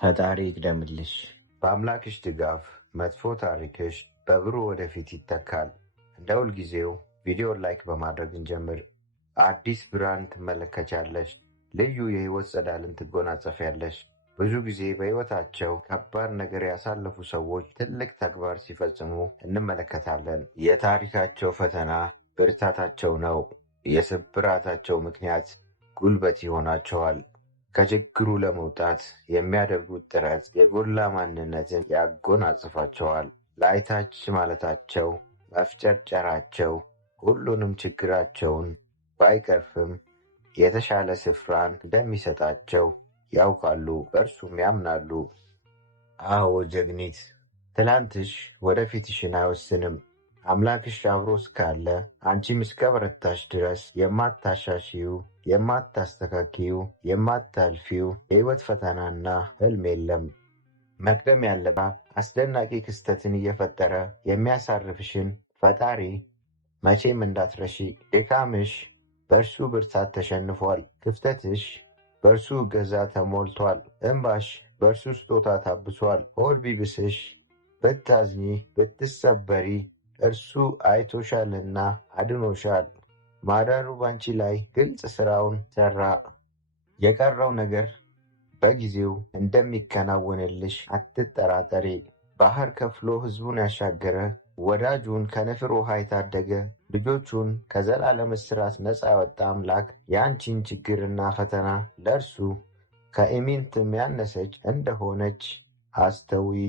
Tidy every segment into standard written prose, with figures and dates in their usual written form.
ፈጣሪ ይቅደምልሽ። በአምላክሽ ድጋፍ መጥፎ ታሪክሽ በብሩህ ወደፊት ይተካል። እንደ ሁልጊዜው ቪዲዮን ላይክ በማድረግ እንጀምር። አዲስ ብርሃን ትመለከቻለሽ። ልዩ የህይወት ጸዳልን ትጎናጸፊያለሽ። ብዙ ጊዜ በሕይወታቸው ከባድ ነገር ያሳለፉ ሰዎች ትልቅ ተግባር ሲፈጽሙ እንመለከታለን። የታሪካቸው ፈተና ብርታታቸው ነው። የስብራታቸው ምክንያት ጉልበት ይሆናቸዋል። ከችግሩ ለመውጣት የሚያደርጉት ጥረት የጎላ ማንነትን ያጎናጽፋቸዋል። ላይታች ማለታቸው፣ መፍጨርጨራቸው ሁሉንም ችግራቸውን ባይቀርፍም የተሻለ ስፍራን እንደሚሰጣቸው ያውቃሉ፣ በእርሱም ያምናሉ። አዎ ጀግኒት፣ ትላንትሽ ወደፊትሽን አይወስንም። አምላክሽ አብሮ እስካለ አንቺም እስከ በረታሽ ድረስ የማታሻሽው፣ የማታስተካኪው፣ የማታልፊው የሕይወት ፈተናና ህልም የለም። መቅደም ያለባት አስደናቂ ክስተትን እየፈጠረ የሚያሳርፍሽን ፈጣሪ መቼም እንዳትረሺ። ድካምሽ በእርሱ ብርታት ተሸንፏል። ክፍተትሽ በእርሱ እገዛ ተሞልቷል። እንባሽ በእርሱ ስጦታ ታብሷል። ሆድ ቢብስሽ፣ ብታዝኚ፣ ብትሰበሪ እርሱ አይቶሻልና አድኖሻል። ማዳኑ ባንቺ ላይ ግልጽ ሥራውን ሠራ። የቀረው ነገር በጊዜው እንደሚከናወንልሽ አትጠራጠሪ። ባህር ከፍሎ ሕዝቡን ያሻገረ፣ ወዳጁን ከንፍር ውሃ የታደገ፣ ልጆቹን ከዘላለም እስራት ነፃ ያወጣ አምላክ የአንቺን ችግርና ፈተና ለእርሱ ከኢሚንትም ያነሰች እንደሆነች አስተውይ።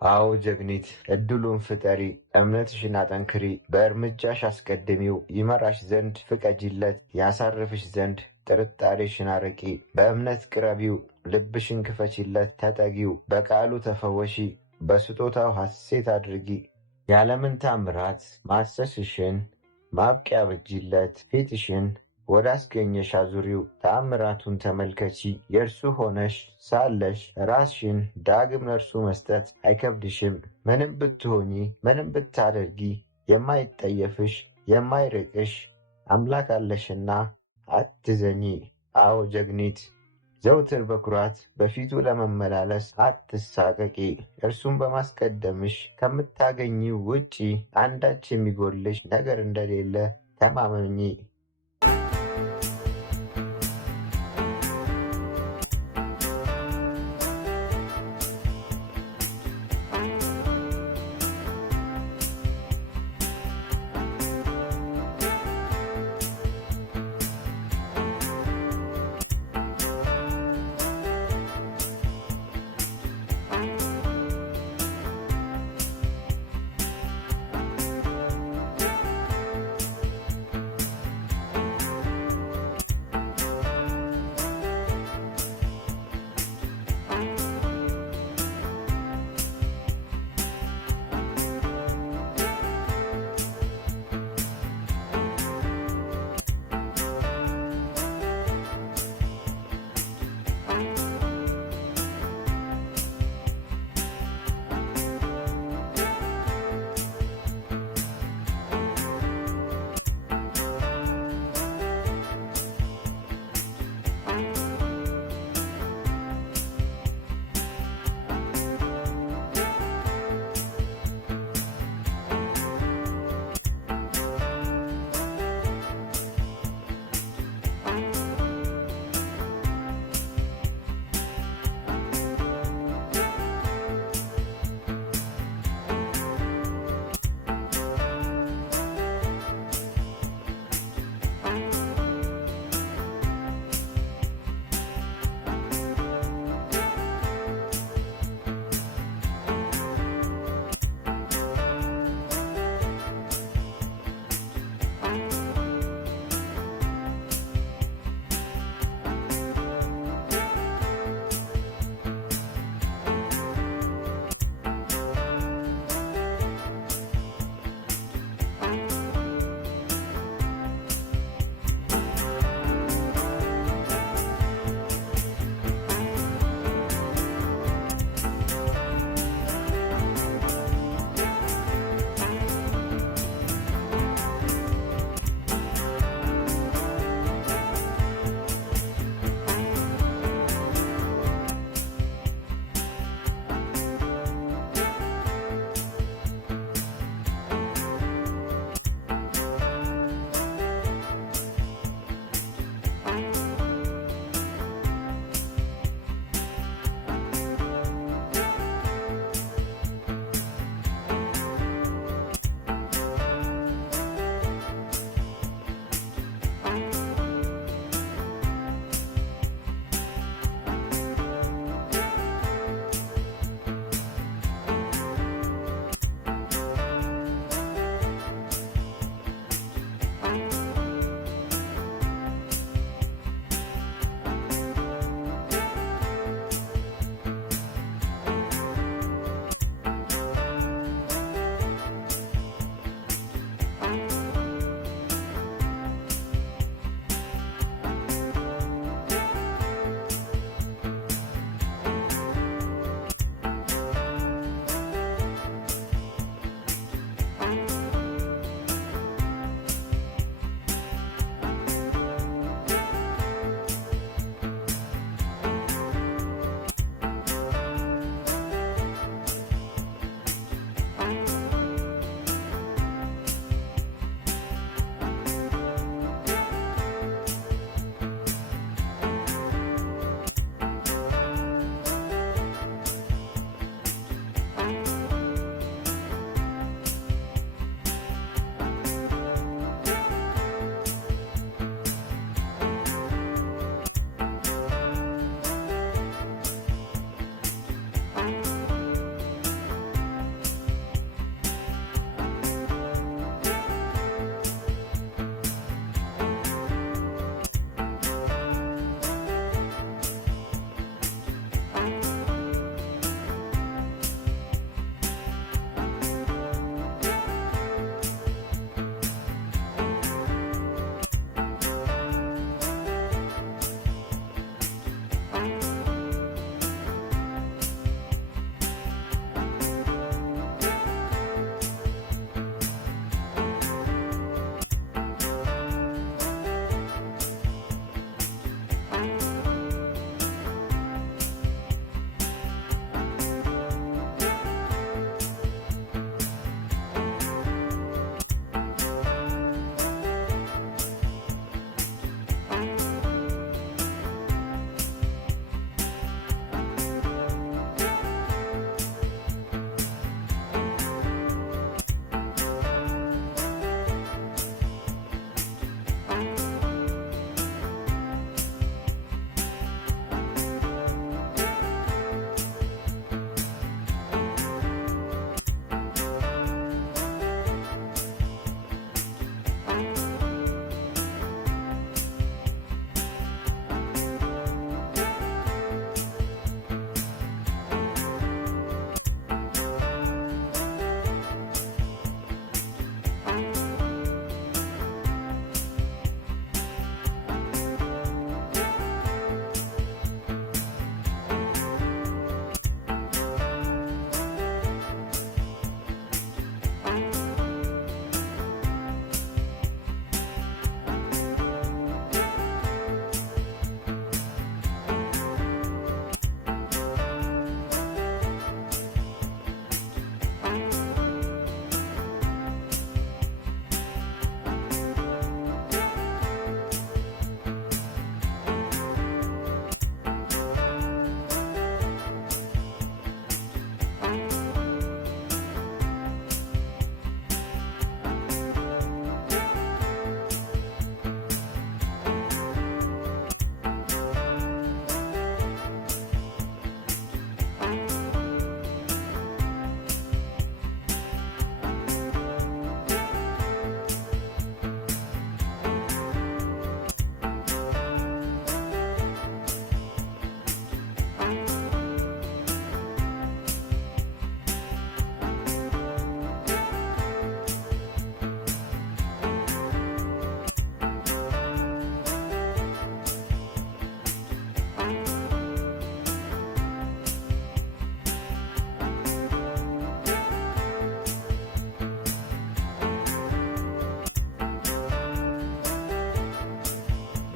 አዎ ጀግኒት፣ ዕድሉን ፍጠሪ፣ እምነትሽን አጠንክሪ፣ በእርምጃሽ አስቀድሚው። ይመራሽ ዘንድ ፍቀጂለት፣ ያሳርፍሽ ዘንድ ጥርጣሬሽን አርቂ። በእምነት ቅረቢው፣ ልብሽን ክፈቺለት፣ ተጠጊው። በቃሉ ተፈወሺ፣ በስጦታው ሐሴት አድርጊ። የዓለምን ታምራት ማሰስሽን ማብቂያ በጅለት፣ ፊትሽን ወደ አስገኘሽ አዙሪው። ተአምራቱን ተመልከቺ። የእርሱ ሆነሽ ሳለሽ ራስሽን ዳግም ለእርሱ መስጠት አይከብድሽም። ምንም ብትሆኚ፣ ምንም ብታደርጊ የማይጠየፍሽ የማይርቅሽ አምላክ አለሽና አትዘኚ። አዎ ጀግኒት፣ ዘውትር በኩራት በፊቱ ለመመላለስ አትሳቀቂ። እርሱን በማስቀደምሽ ከምታገኚው ውጪ አንዳች የሚጎልሽ ነገር እንደሌለ ተማመኚ።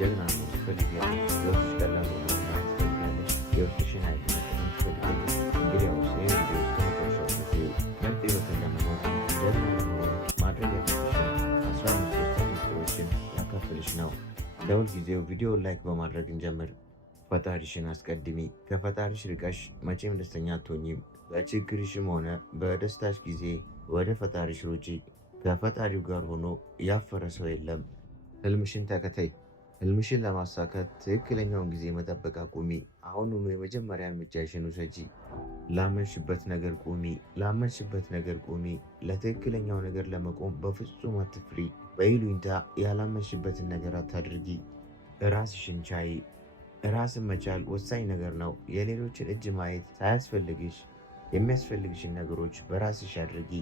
ጀግና መሆን ትፈልጊያለሽ? ሕይወትሽ ቀላል ሆኖ ማየት ትፈልጊያለሽ? የውስጥሽን ኃይል መጠቀም ትፈልጊያለሽ? እንግዲያውስ ይህን ቪዲዮ እስከ መጨረሻው ድረስ እዩ። ምርጥ ሕይወትን ለመኖር ጀግና ለመሆን ማድረግ ያለብሽን 15 ወሳኝ ምስጢሮችን ላካፍልሽ ነው። እንደ ሁልጊዜው ቪዲዮውን ላይክ በማድረግ እንጀምር። ፈጣሪሽን አስቀድሚ። ከፈጣሪሽ ርቀሽ መቼም ደስተኛ አትሆኚም። በችግርሽም ሆነ በደስታሽ ጊዜ ወደ ፈጣሪሽ ሩጪ። ከፈጣሪው ጋር ሆኖ ያፈረ ሰው የለም። ህልምሽን ተከተይ። ህልምሽን ለማሳካት ትክክለኛውን ጊዜ መጠበቅ አቁሚ። አሁኑኑ የመጀመሪያ እርምጃሽን ውሰጂ። ላመንሽበት ነገር ቁሚ። ላመንሽበት ነገር ቁሚ። ለትክክለኛው ነገር ለመቆም በፍጹም አትፍሪ። በይሉኝታ ያላመንሽበትን ነገር አታድርጊ። ራስሽን ቻይ። ራስን መቻል ወሳኝ ነገር ነው። የሌሎችን እጅ ማየት ሳያስፈልግሽ የሚያስፈልግሽን ነገሮች በራስሽ አድርጊ።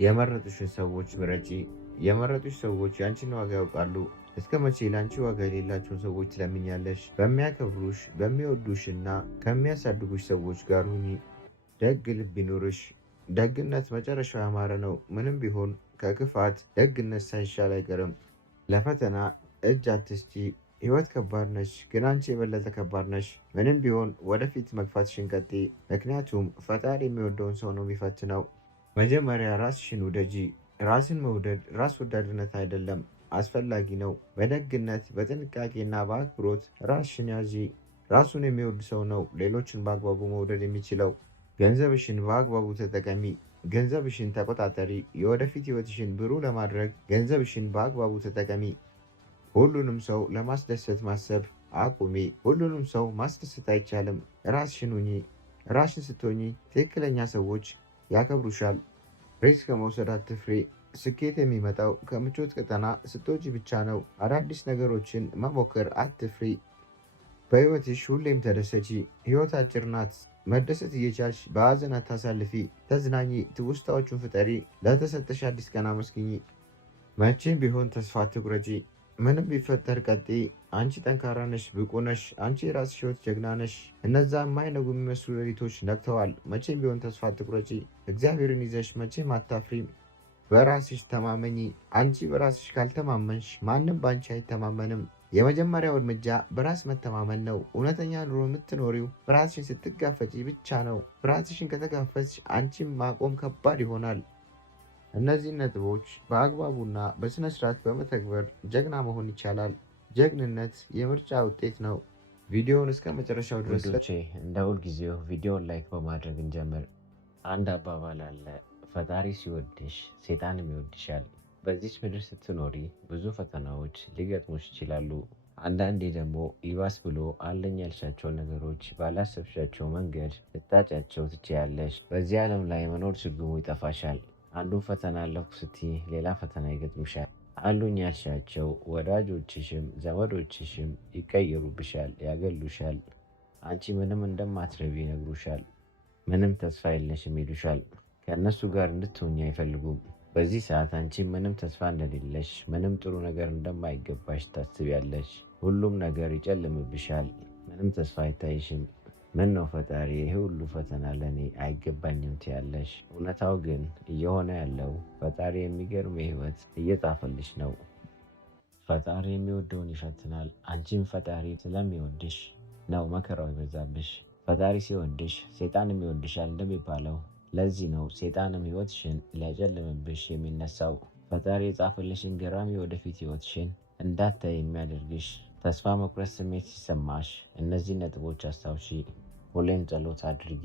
የመረጡሽን ሰዎች ምረጪ። የመረጡሽ ሰዎች ያንቺን ዋጋ ያውቃሉ። እስከ መቼ ለአንቺ ዋጋ የሌላቸውን ሰዎች ትለምኛለሽ? በሚያከብሩሽ በሚወዱሽ እና ከሚያሳድጉሽ ሰዎች ጋር ሁኚ። ደግ ልብ ይኑርሽ። ደግነት መጨረሻው ያማረ ነው። ምንም ቢሆን ከክፋት ደግነት ሳይሻል አይቀርም። ለፈተና እጅ አትስጪ። ህይወት ከባድ ነች፣ ግን አንቺ የበለጠ ከባድ ነሽ። ምንም ቢሆን ወደፊት መግፋትሽን ቀጥይ፣ ምክንያቱም ፈጣሪ የሚወደውን ሰው ነው የሚፈትነው። መጀመሪያ ራስሽን ውደጂ። ራስን መውደድ ራስ ወዳድነት አይደለም፣ አስፈላጊ ነው። በደግነት በጥንቃቄና በአክብሮት ራስሽን ያዢ። ራሱን የሚወድ ሰው ነው ሌሎችን በአግባቡ መውደድ የሚችለው። ገንዘብሽን በአግባቡ ተጠቀሚ። ገንዘብሽን ተቆጣጠሪ። የወደፊት ህይወትሽን ብሩህ ለማድረግ ገንዘብሽን በአግባቡ ተጠቀሚ። ሁሉንም ሰው ለማስደሰት ማሰብ አቁሚ። ሁሉንም ሰው ማስደሰት አይቻልም። ራስሽን ሁኚ። ራስሽን ስትሆኚ ትክክለኛ ሰዎች ያከብሩሻል። ሪስክ ከመውሰድ አትፍሪ። ስኬት የሚመጣው ከምቾት ቀጠና ስትወጪ ብቻ ነው። አዳዲስ ነገሮችን መሞከር አትፍሪ። በህይወትሽ ሁሌም ተደሰቺ። ህይወት አጭር ናት። መደሰት እየቻልሽ በሀዘን አታሳልፊ። ተዝናኚ። ትውስታዎቹን ፍጠሪ። ለተሰጠሽ አዲስ ቀን አመስግኚ። መቼም ቢሆን ተስፋ አትቁረጪ። ምንም ቢፈጠር ቀጥይ። አንቺ ጠንካራ ነሽ፣ ብቁ ነሽ። አንቺ የራስሽ ህይወት ጀግና ነሽ። እነዛ የማይነጉ የሚመስሉ ሌሊቶች ነግተዋል። መቼም ቢሆን ተስፋ አትቁረጪ። እግዚአብሔርን ይዘሽ መቼም አታፍሪም። በራስሽ ተማመኚ። አንቺ በራስሽ ካልተማመንሽ ማንም በአንቺ አይተማመንም። የመጀመሪያው እርምጃ በራስ መተማመን ነው። እውነተኛ ኑሮ የምትኖሪው በራስሽን ስትጋፈጪ ብቻ ነው። ራስሽን ከተጋፈጥሽ አንቺም ማቆም ከባድ ይሆናል። እነዚህን ነጥቦች በአግባቡና በስነ ስርዓት በመተግበር ጀግና መሆን ይቻላል። ጀግንነት የምርጫ ውጤት ነው። ቪዲዮውን እስከ መጨረሻው ድረስ እንደ ሁልጊዜው ቪዲዮውን ላይክ በማድረግ እንጀምር። አንድ አባባል አለ፣ ፈጣሪ ሲወድሽ ሴጣንም ይወድሻል። በዚች ምድር ስትኖሪ ብዙ ፈተናዎች ሊገጥሙሽ ይችላሉ። አንዳንዴ ደግሞ ይባስ ብሎ አለኝ ያልሻቸው ነገሮች ባላሰብሻቸው መንገድ ልታጫቸው ትችያለሽ። በዚህ ዓለም ላይ መኖር ትርጉሙ ይጠፋሻል። አንዱን ፈተና አለፍኩ ስትይ ሌላ ፈተና ይገጥምሻል። አሉኝ ያልሻቸው ወዳጆችሽም ዘመዶችሽም ይቀየሩብሻል፣ ያገሉሻል። አንቺ ምንም እንደማትረቢ ይነግሩሻል። ምንም ተስፋ የለሽም ይሉሻል። ከእነሱ ጋር እንድትሆኝ አይፈልጉም። በዚህ ሰዓት አንቺ ምንም ተስፋ እንደሌለሽ፣ ምንም ጥሩ ነገር እንደማይገባሽ ታስቢያለሽ። ሁሉም ነገር ይጨልምብሻል። ምንም ተስፋ አይታይሽም። ምን ነው ፈጣሪ ይህ ሁሉ ፈተና ለእኔ አይገባኝም ትያለሽ። እውነታው ግን እየሆነ ያለው ፈጣሪ የሚገርም ህይወት እየጻፈልሽ ነው። ፈጣሪ የሚወደውን ይፈትናል። አንቺም ፈጣሪ ስለሚወድሽ ነው መከራው ይበዛብሽ። ፈጣሪ ሲወድሽ ሴጣንም ይወድሻል እንደሚባለው ለዚህ ነው ሴጣንም ህይወትሽን ሊያጨልምብሽ የሚነሳው። ፈጣሪ የጻፈልሽን ገራሚ ወደፊት ህይወትሽን እንዳታይ የሚያደርግሽ። ተስፋ መቁረጥ ስሜት ሲሰማሽ እነዚህ ነጥቦች አስታውሺ። ሁሌም ጸሎት አድርጊ።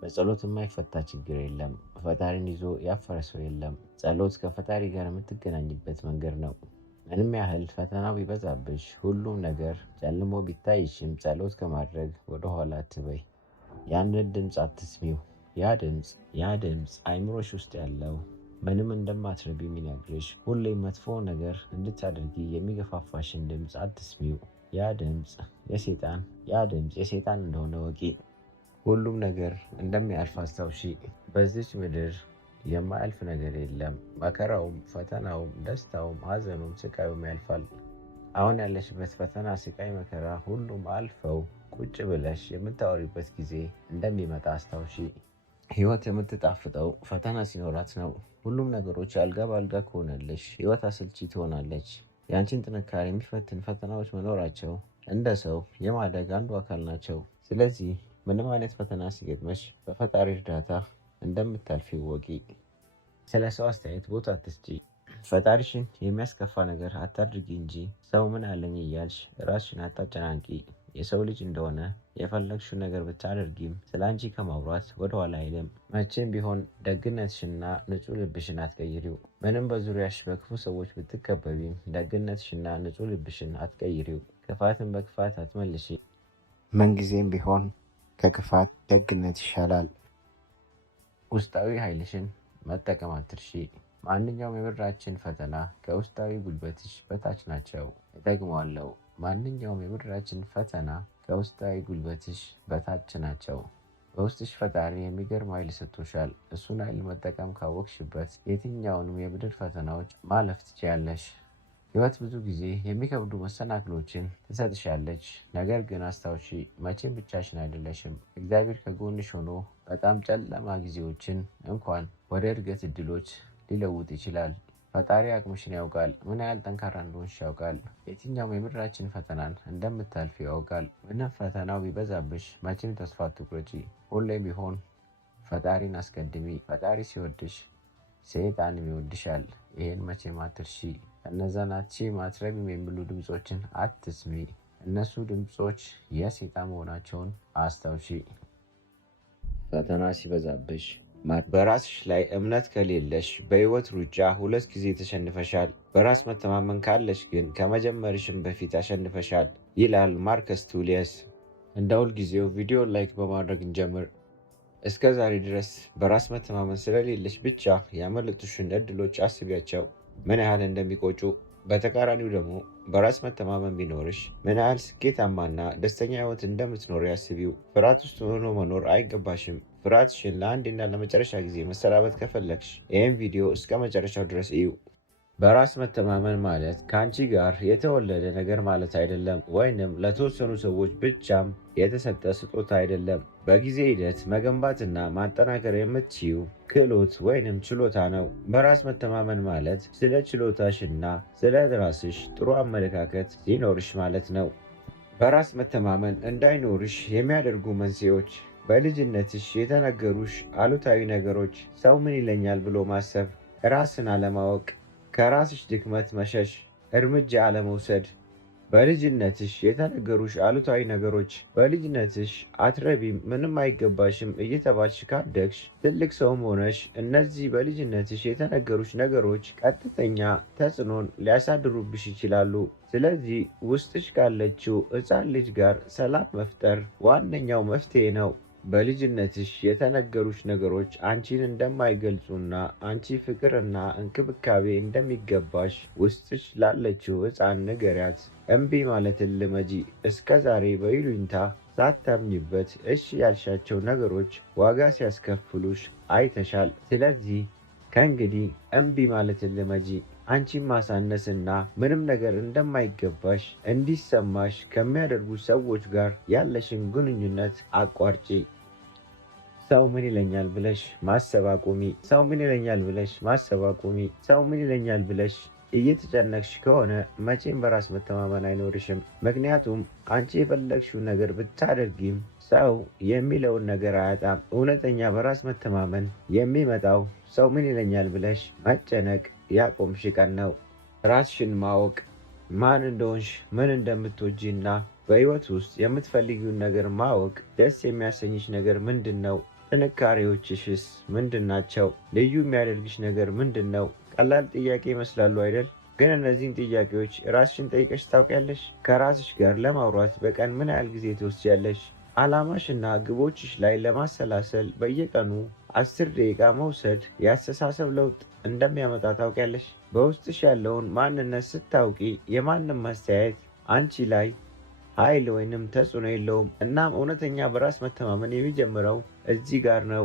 በጸሎት የማይፈታ ችግር የለም። ፈጣሪን ይዞ ያፈረ ሰው የለም። ጸሎት ከፈጣሪ ጋር የምትገናኝበት መንገድ ነው። ምንም ያህል ፈተናው ቢበዛብሽ፣ ሁሉም ነገር ጨልሞ ቢታይሽም ጸሎት ከማድረግ ወደኋላ አትበይ። ያንን ድምፅ አትስሚው። ያ ድምፅ አይምሮሽ ውስጥ ያለው ምንም እንደማትረቢ የሚነግርሽ፣ ሁሌም መጥፎ ነገር እንድታደርጊ የሚገፋፋሽን ድምፅ አትስሚው። ያ ድምፅ የሴጣን እንደሆነ ወቂ። ሁሉም ነገር እንደሚያልፍ አስታውሺ። በዚች ምድር የማያልፍ ነገር የለም። መከራውም፣ ፈተናውም፣ ደስታውም፣ ሀዘኑም፣ ስቃዩም ያልፋል። አሁን ያለሽበት ፈተና፣ ስቃይ፣ መከራ ሁሉም አልፈው ቁጭ ብለሽ የምታወሪበት ጊዜ እንደሚመጣ አስታውሺ። ህይወት የምትጣፍጠው ፈተና ሲኖራት ነው። ሁሉም ነገሮች አልጋ በአልጋ ከሆነልሽ ህይወት አሰልቺ ትሆናለች። የአንቺን ጥንካሬ የሚፈትን ፈተናዎች መኖራቸው እንደ ሰው የማደግ አንዱ አካል ናቸው። ስለዚህ ምንም አይነት ፈተና ሲገጥመሽ በፈጣሪ እርዳታ እንደምታልፊ ወቂ። ስለ ሰው አስተያየት ቦታ አትስጪ። ፈጣሪሽን የሚያስከፋ ነገር አታድርጊ እንጂ ሰው ምን አለኝ እያልሽ ራስሽን አታጨናንቂ። የሰው ልጅ እንደሆነ የፈለግሽው ነገር ብታደርጊም ስለ አንቺ ከማውራት ወደኋላ አይልም። መቼም ቢሆን ደግነትሽና ንጹህ ልብሽን አትቀይሪው። ምንም በዙሪያሽ በክፉ ሰዎች ብትከበቢም ደግነትሽና ንጹህ ልብሽን አትቀይሪው። ክፋትን በክፋት አትመልሺ። ምንጊዜም ቢሆን ከክፋት ደግነት ይሻላል። ውስጣዊ ኃይልሽን መጠቀም አትርሺ። ማንኛውም የምድራችን ፈተና ከውስጣዊ ጉልበትሽ በታች ናቸው። እደግመዋለሁ፣ ማንኛውም የምድራችን ፈተና ከውስጣዊ ጉልበትሽ በታች ናቸው። በውስጥሽ ፈጣሪ የሚገርም ኃይል ሰጥቶሻል። እሱን ኃይል መጠቀም ካወቅሽበት የትኛውንም የምድር ፈተናዎች ማለፍ ትችያለሽ። ሕይወት ብዙ ጊዜ የሚከብዱ መሰናክሎችን ትሰጥሻለች። ነገር ግን አስታውሺ፣ መቼም ብቻሽን አይደለሽም። እግዚአብሔር ከጎንሽ ሆኖ በጣም ጨለማ ጊዜዎችን እንኳን ወደ እድገት እድሎች ሊለውጥ ይችላል። ፈጣሪ አቅምሽን ያውቃል። ምን ያህል ጠንካራ እንደሆንሽ ያውቃል። የትኛውም የምድራችን ፈተናን እንደምታልፊ ያውቃል። ምንም ፈተናው ቢበዛብሽ መቼም ተስፋ አትቁረጪ። ሁሌም ቢሆን ፈጣሪን አስቀድሚ። ፈጣሪ ሲወድሽ ሰይጣንም ይወድሻል። ይሄን መቼም አትርሺ። እነዛን አትችይም አትረቢም የሚሉ ድምፆችን አትስሚ። እነሱ ድምፆች የሰይጣን መሆናቸውን አስታውሺ። ፈተና ሲበዛብሽ በራስሽ ላይ እምነት ከሌለሽ በህይወት ሩጫ 2 ጊዜ ተሸንፈሻል። በራስ መተማመን ካለሽ ግን ከመጀመርሽም በፊት አሸንፈሻል ይላል ማርከስ ቱሊየስ። እንደ ሁልጊዜው ቪዲዮ ላይክ በማድረግ እንጀምር። እስከ ዛሬ ድረስ በራስ መተማመን ስለሌለሽ ብቻ ያመለጡሽን እድሎች አስቢያቸው፣ ምን ያህል እንደሚቆጩ። በተቃራኒው ደግሞ በራስ መተማመን ቢኖርሽ ምን ያህል ስኬታማና ደስተኛ ህይወት እንደምትኖር ያስቢው። ፍርሃት ውስጥ ሆኖ መኖር አይገባሽም። ፍርሃትሽን ለአንዴና ለመጨረሻ ጊዜ መሰናበት ከፈለግሽ ይህም ቪዲዮ እስከ መጨረሻው ድረስ እዩ። በራስ መተማመን ማለት ከአንቺ ጋር የተወለደ ነገር ማለት አይደለም፣ ወይንም ለተወሰኑ ሰዎች ብቻም የተሰጠ ስጦታ አይደለም። በጊዜ ሂደት መገንባትና ማጠናከር የምትችይው ክህሎት ወይንም ችሎታ ነው። በራስ መተማመን ማለት ስለ ችሎታሽና ስለ ራስሽ ጥሩ አመለካከት ሲኖርሽ ማለት ነው። በራስ መተማመን እንዳይኖርሽ የሚያደርጉ መንስኤዎች በልጅነትሽ የተነገሩሽ አሉታዊ ነገሮች፣ ሰው ምን ይለኛል ብሎ ማሰብ፣ ራስን አለማወቅ፣ ከራስሽ ድክመት መሸሽ፣ እርምጃ አለመውሰድ። በልጅነትሽ የተነገሩሽ አሉታዊ ነገሮች፣ በልጅነትሽ አትረቢም፣ ምንም አይገባሽም እየተባልሽ ካደግሽ ትልቅ ሰውም ሆነሽ እነዚህ በልጅነትሽ የተነገሩሽ ነገሮች ቀጥተኛ ተጽዕኖን ሊያሳድሩብሽ ይችላሉ። ስለዚህ ውስጥሽ ካለችው ሕፃን ልጅ ጋር ሰላም መፍጠር ዋነኛው መፍትሄ ነው። በልጅነትሽ የተነገሩሽ ነገሮች አንቺን እንደማይገልጹና አንቺ ፍቅርና እንክብካቤ እንደሚገባሽ ውስጥሽ ላለችው ሕፃን ንገሪያት። እምቢ ማለትን ልመጂ። እስከ ዛሬ በይሉኝታ ሳታምኝበት እሺ ያልሻቸው ነገሮች ዋጋ ሲያስከፍሉሽ አይተሻል። ስለዚህ ከእንግዲህ እምቢ ማለትን ልመጂ። አንቺን ማሳነስና ምንም ነገር እንደማይገባሽ እንዲሰማሽ ከሚያደርጉ ሰዎች ጋር ያለሽን ግንኙነት አቋርጪ። ሰው ምን ይለኛል ብለሽ ማሰብ አቁሚ። ሰው ምን ይለኛል ብለሽ ማሰብ አቁሚ። ሰው ምን ይለኛል ብለሽ እየተጨነቅሽ ከሆነ መቼም በራስ መተማመን አይኖርሽም። ምክንያቱም አንቺ የፈለግሽው ነገር ብታደርጊም ሰው የሚለውን ነገር አያጣም። እውነተኛ በራስ መተማመን የሚመጣው ሰው ምን ይለኛል ብለሽ መጨነቅ ያቆምሽ ቀን ነው። ራስሽን ማወቅ፣ ማን እንደሆንሽ፣ ምን እንደምትወጂና በህይወት ውስጥ የምትፈልጊውን ነገር ማወቅ። ደስ የሚያሰኝሽ ነገር ምንድን ነው? ጥንካሬዎችሽስ ምንድን ናቸው? ልዩ የሚያደርግሽ ነገር ምንድን ነው? ቀላል ጥያቄ ይመስላሉ አይደል? ግን እነዚህን ጥያቄዎች ራስሽን ጠይቀሽ ታውቂያለሽ? ከራስሽ ጋር ለማውራት በቀን ምን ያህል ጊዜ ትወስጃለሽ? ዓላማሽና ግቦችሽ ላይ ለማሰላሰል በየቀኑ 10 ደቂቃ መውሰድ የአስተሳሰብ ለውጥ እንደሚያመጣ ታውቂያለሽ? በውስጥሽ ያለውን ማንነት ስታውቂ የማንም አስተያየት አንቺ ላይ ኃይል ወይንም ተጽዕኖ የለውም። እናም እውነተኛ በራስ መተማመን የሚጀምረው እዚህ ጋር ነው።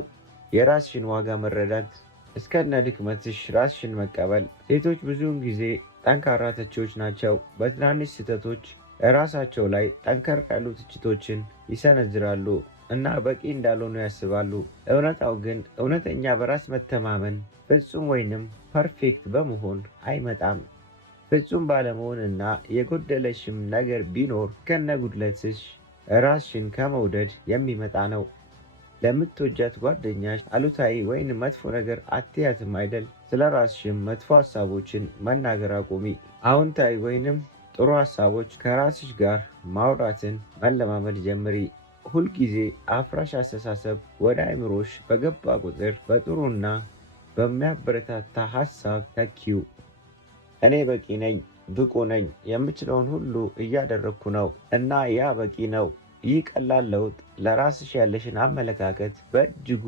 የራስሽን ዋጋ መረዳት፣ እስከነ ድክመትሽ ራስሽን መቀበል። ሴቶች ብዙውን ጊዜ ጠንካራ ተቺዎች ናቸው። በትናንሽ ስህተቶች ራሳቸው ላይ ጠንከር ያሉ ትችቶችን ይሰነዝራሉ እና በቂ እንዳልሆኑ ያስባሉ። እውነታው ግን እውነተኛ በራስ መተማመን ፍጹም ወይንም ፐርፌክት በመሆን አይመጣም። ፍጹም ባለመሆንና የጎደለሽም ነገር ቢኖር ከነጉድለትሽ ራስሽን ከመውደድ የሚመጣ ነው። ለምትወጃት ጓደኛሽ አሉታዊ ወይም መጥፎ ነገር አትያትም አይደል? ስለ ራስሽም መጥፎ ሀሳቦችን መናገር አቁሚ። አዎንታዊ ወይንም ጥሩ ሀሳቦች ከራስሽ ጋር ማውራትን መለማመድ ጀምሪ። ሁልጊዜ አፍራሽ አስተሳሰብ ወደ አእምሮሽ በገባ ቁጥር በጥሩና በሚያበረታታ ሀሳብ ተኪው። እኔ በቂ ነኝ፣ ብቁ ነኝ፣ የምችለውን ሁሉ እያደረግኩ ነው እና ያ በቂ ነው። ይህ ቀላል ለውጥ ለራስሽ ያለሽን አመለካከት በእጅጉ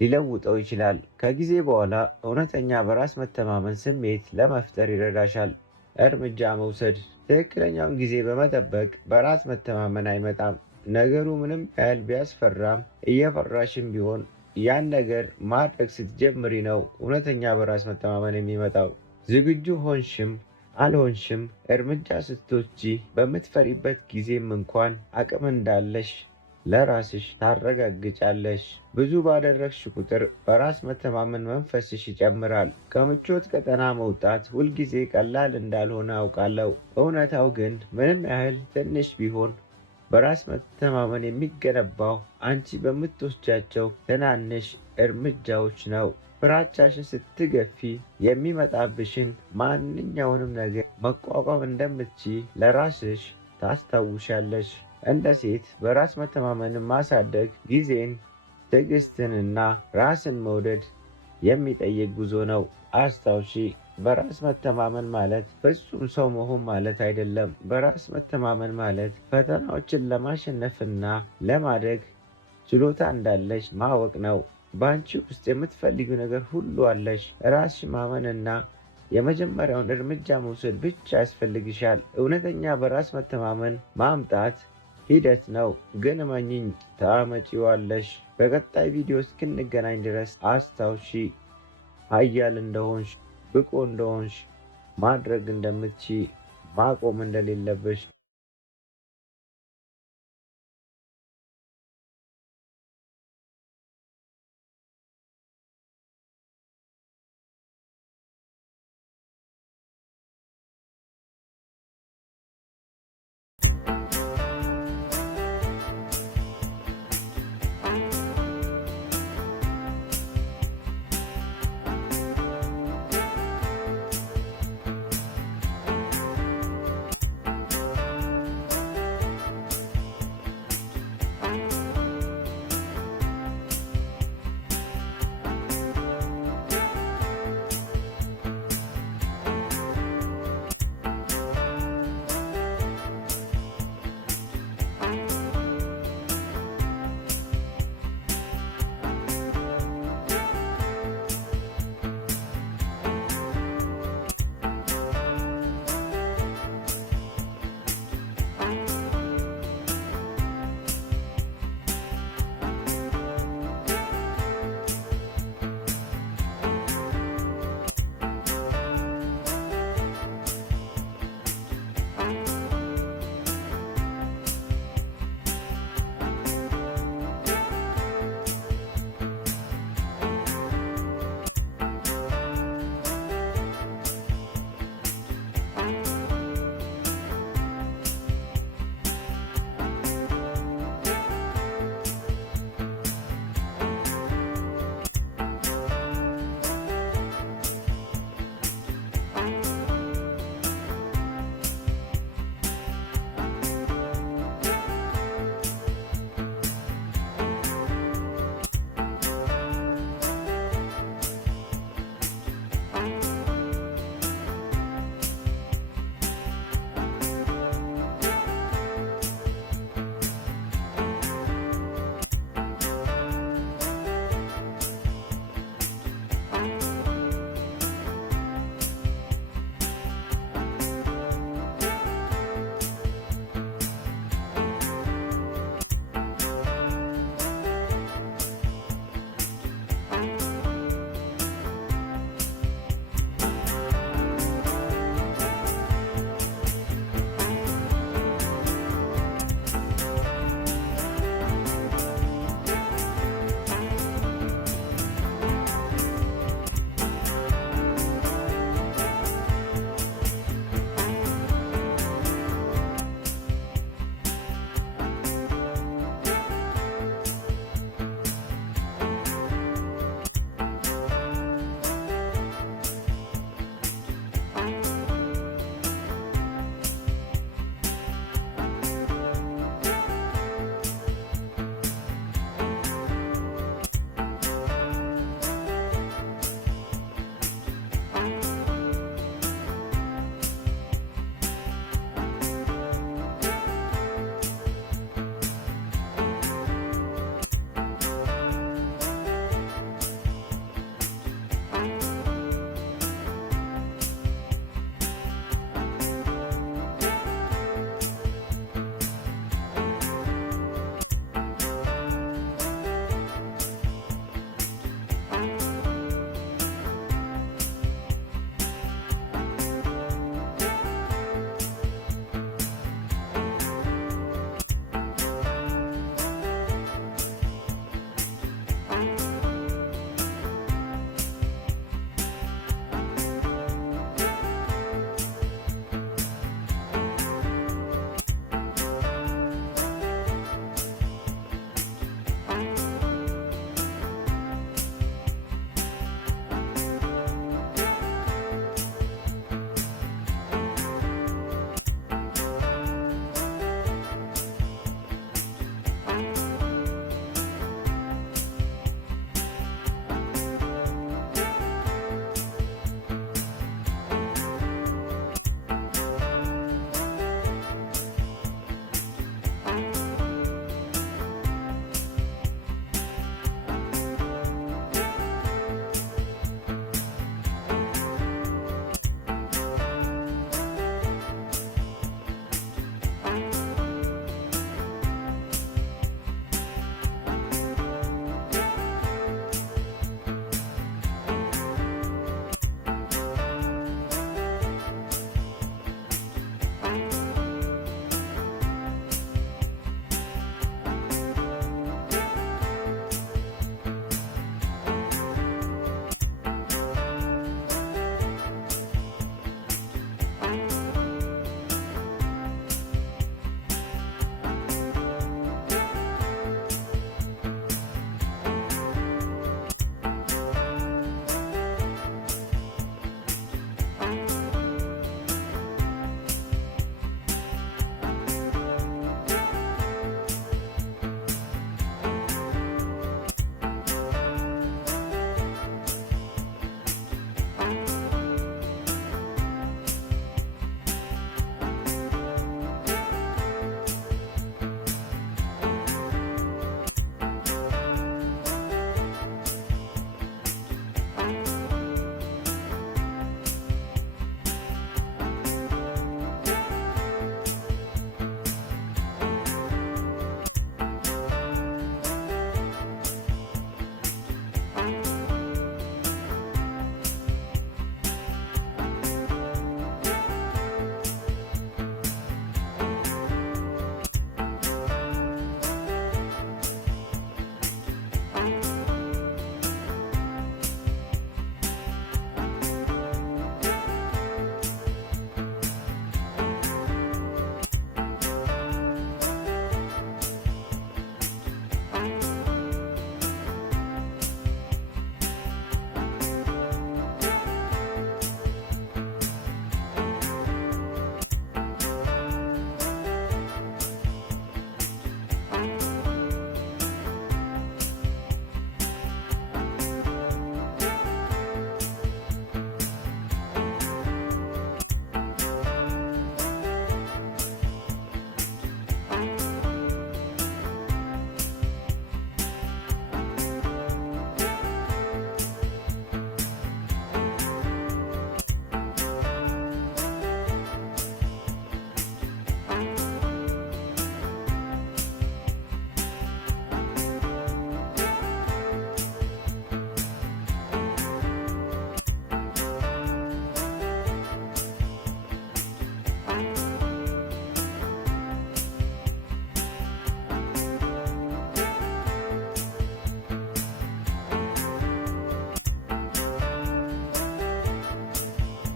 ሊለውጠው ይችላል። ከጊዜ በኋላ እውነተኛ በራስ መተማመን ስሜት ለመፍጠር ይረዳሻል። እርምጃ መውሰድ። ትክክለኛውን ጊዜ በመጠበቅ በራስ መተማመን አይመጣም። ነገሩ ምንም ያህል ቢያስፈራም እየፈራሽም ቢሆን ያን ነገር ማድረግ ስትጀምሪ ነው እውነተኛ በራስ መተማመን የሚመጣው። ዝግጁ ሆንሽም አልሆንሽም እርምጃ ስትወስጂ በምትፈሪበት ጊዜም እንኳን አቅም እንዳለሽ ለራስሽ ታረጋግጫለሽ። ብዙ ባደረግሽ ቁጥር በራስ መተማመን መንፈስሽ ይጨምራል። ከምቾት ቀጠና መውጣት ሁልጊዜ ቀላል እንዳልሆነ አውቃለሁ። እውነታው ግን ምንም ያህል ትንሽ ቢሆን በራስ መተማመን የሚገነባው አንቺ በምትወስጃቸው ትናንሽ እርምጃዎች ነው። ፍራቻሽን ስትገፊ የሚመጣብሽን ማንኛውንም ነገር መቋቋም እንደምትችይ ለራስሽ ታስታውሻለሽ። እንደ ሴት በራስ መተማመንን ማሳደግ ጊዜን፣ ትዕግስትንና ራስን መውደድ የሚጠይቅ ጉዞ ነው። አስታውሺ፣ በራስ መተማመን ማለት ፍጹም ሰው መሆን ማለት አይደለም። በራስ መተማመን ማለት ፈተናዎችን ለማሸነፍና ለማደግ ችሎታ እንዳለሽ ማወቅ ነው። በአንቺ ውስጥ የምትፈልጊው ነገር ሁሉ አለሽ። ራስሽ ማመንና የመጀመሪያውን እርምጃ መውሰድ ብቻ ያስፈልግሻል። እውነተኛ በራስ መተማመን ማምጣት ሂደት ነው፣ ግን እመኚኝ ታመጪዋለሽ። በቀጣይ ቪዲዮ እስክንገናኝ ድረስ አስታውሺ፣ ኃያል እንደሆንሽ፣ ብቁ እንደሆንሽ፣ ማድረግ እንደምትችይ፣ ማቆም እንደሌለብሽ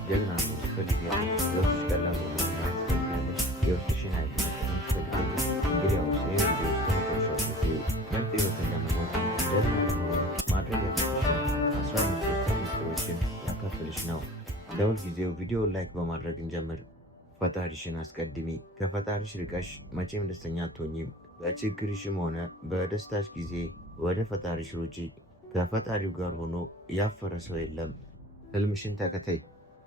ጀግና መሆን ትፈልጊያለሽ? ሕይወትሽ ቀላል ሆኖ ማየት ትፈልጊያለሽ? የውስጥሽን ኃይል መጠቀም ትፈልጊያለሽ? እንግዲያውስ ይህን ቪዲዮ እስከመጨረሻው ድረስ እዩ። ምርጥ ሕይወትን ለመኖር ጀግና ለመሆን ማድረግ ያለብሽን 15 ወሳኝ ምስጢሮችን ላካፍልሽ ነው። እንደ ሁልጊዜው ቪዲዮውን ላይክ በማድረግ እንጀምር። ፈጣሪሽን አስቀድሚ። ከፈጣሪሽ ርቀሽ መቼም ደስተኛ አትሆኚም። በችግርሽም ሆነ በደስታሽ ጊዜ ወደ ፈጣሪሽ ሩጪ። ከፈጣሪው ጋር ሆኖ ያፈረ ሰው የለም። ህልምሽን ተከተይ።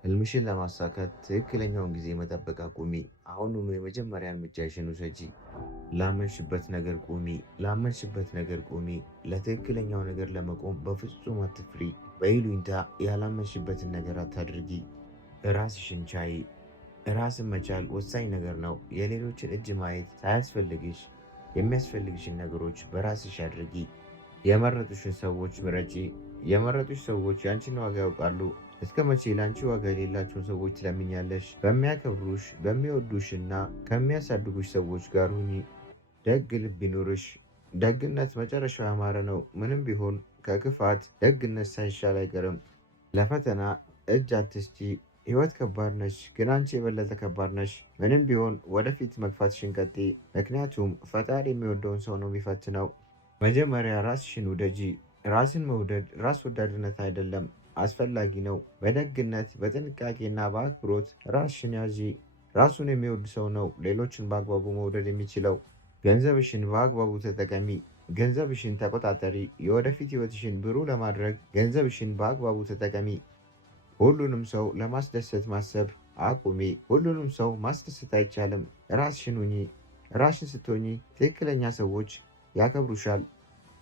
ህልምሽን ለማሳካት ትክክለኛውን ጊዜ መጠበቅ አቁሚ። አሁኑኑ የመጀመሪያ እርምጃሽን ውሰጂ። ላመንሽበት ነገር ቁሚ። ላመንሽበት ነገር ቁሚ። ለትክክለኛው ነገር ለመቆም በፍጹም አትፍሪ። በይሉኝታ ያላመንሽበትን ነገር አታድርጊ። ራስሽን ቻይ። ራስን መቻል ወሳኝ ነገር ነው። የሌሎችን እጅ ማየት ሳያስፈልግሽ የሚያስፈልግሽን ነገሮች በራስሽ አድርጊ። የመረጡሽን ሰዎች ምረጪ። የመረጡሽ ሰዎች ያንቺን ዋጋ ያውቃሉ። እስከ መቼ ለአንቺ ዋጋ የሌላቸውን ሰዎች ትለምኛለሽ? በሚያከብሩሽ በሚወዱሽና ከሚያሳድጉሽ ሰዎች ጋር ሁኚ። ደግ ልብ ይኑርሽ። ደግነት መጨረሻው ያማረ ነው። ምንም ቢሆን ከክፋት ደግነት ሳይሻል አይቀርም። ለፈተና እጅ አትስጪ። ህይወት ከባድ ነች፣ ግን አንቺ የበለጠ ከባድ ነሽ። ምንም ቢሆን ወደፊት መግፋትሽን ቀጥይ፣ ምክንያቱም ፈጣሪ የሚወደውን ሰው ነው የሚፈትነው። መጀመሪያ ራስሽን ውደጂ። ራስን መውደድ ራስ ወዳድነት አይደለም፣ አስፈላጊ ነው። በደግነት በጥንቃቄና በአክብሮት ራስሽን ያዢ። ራሱን የሚወድ ሰው ነው ሌሎችን በአግባቡ መውደድ የሚችለው። ገንዘብሽን በአግባቡ ተጠቀሚ። ገንዘብሽን ተቆጣጠሪ። የወደፊት ህይወትሽን ብሩህ ለማድረግ ገንዘብሽን በአግባቡ ተጠቀሚ። ሁሉንም ሰው ለማስደሰት ማሰብ አቁሚ። ሁሉንም ሰው ማስደሰት አይቻልም። ራስሽን ሁኚ። ራስሽን ስትሆኚ ትክክለኛ ሰዎች ያከብሩሻል።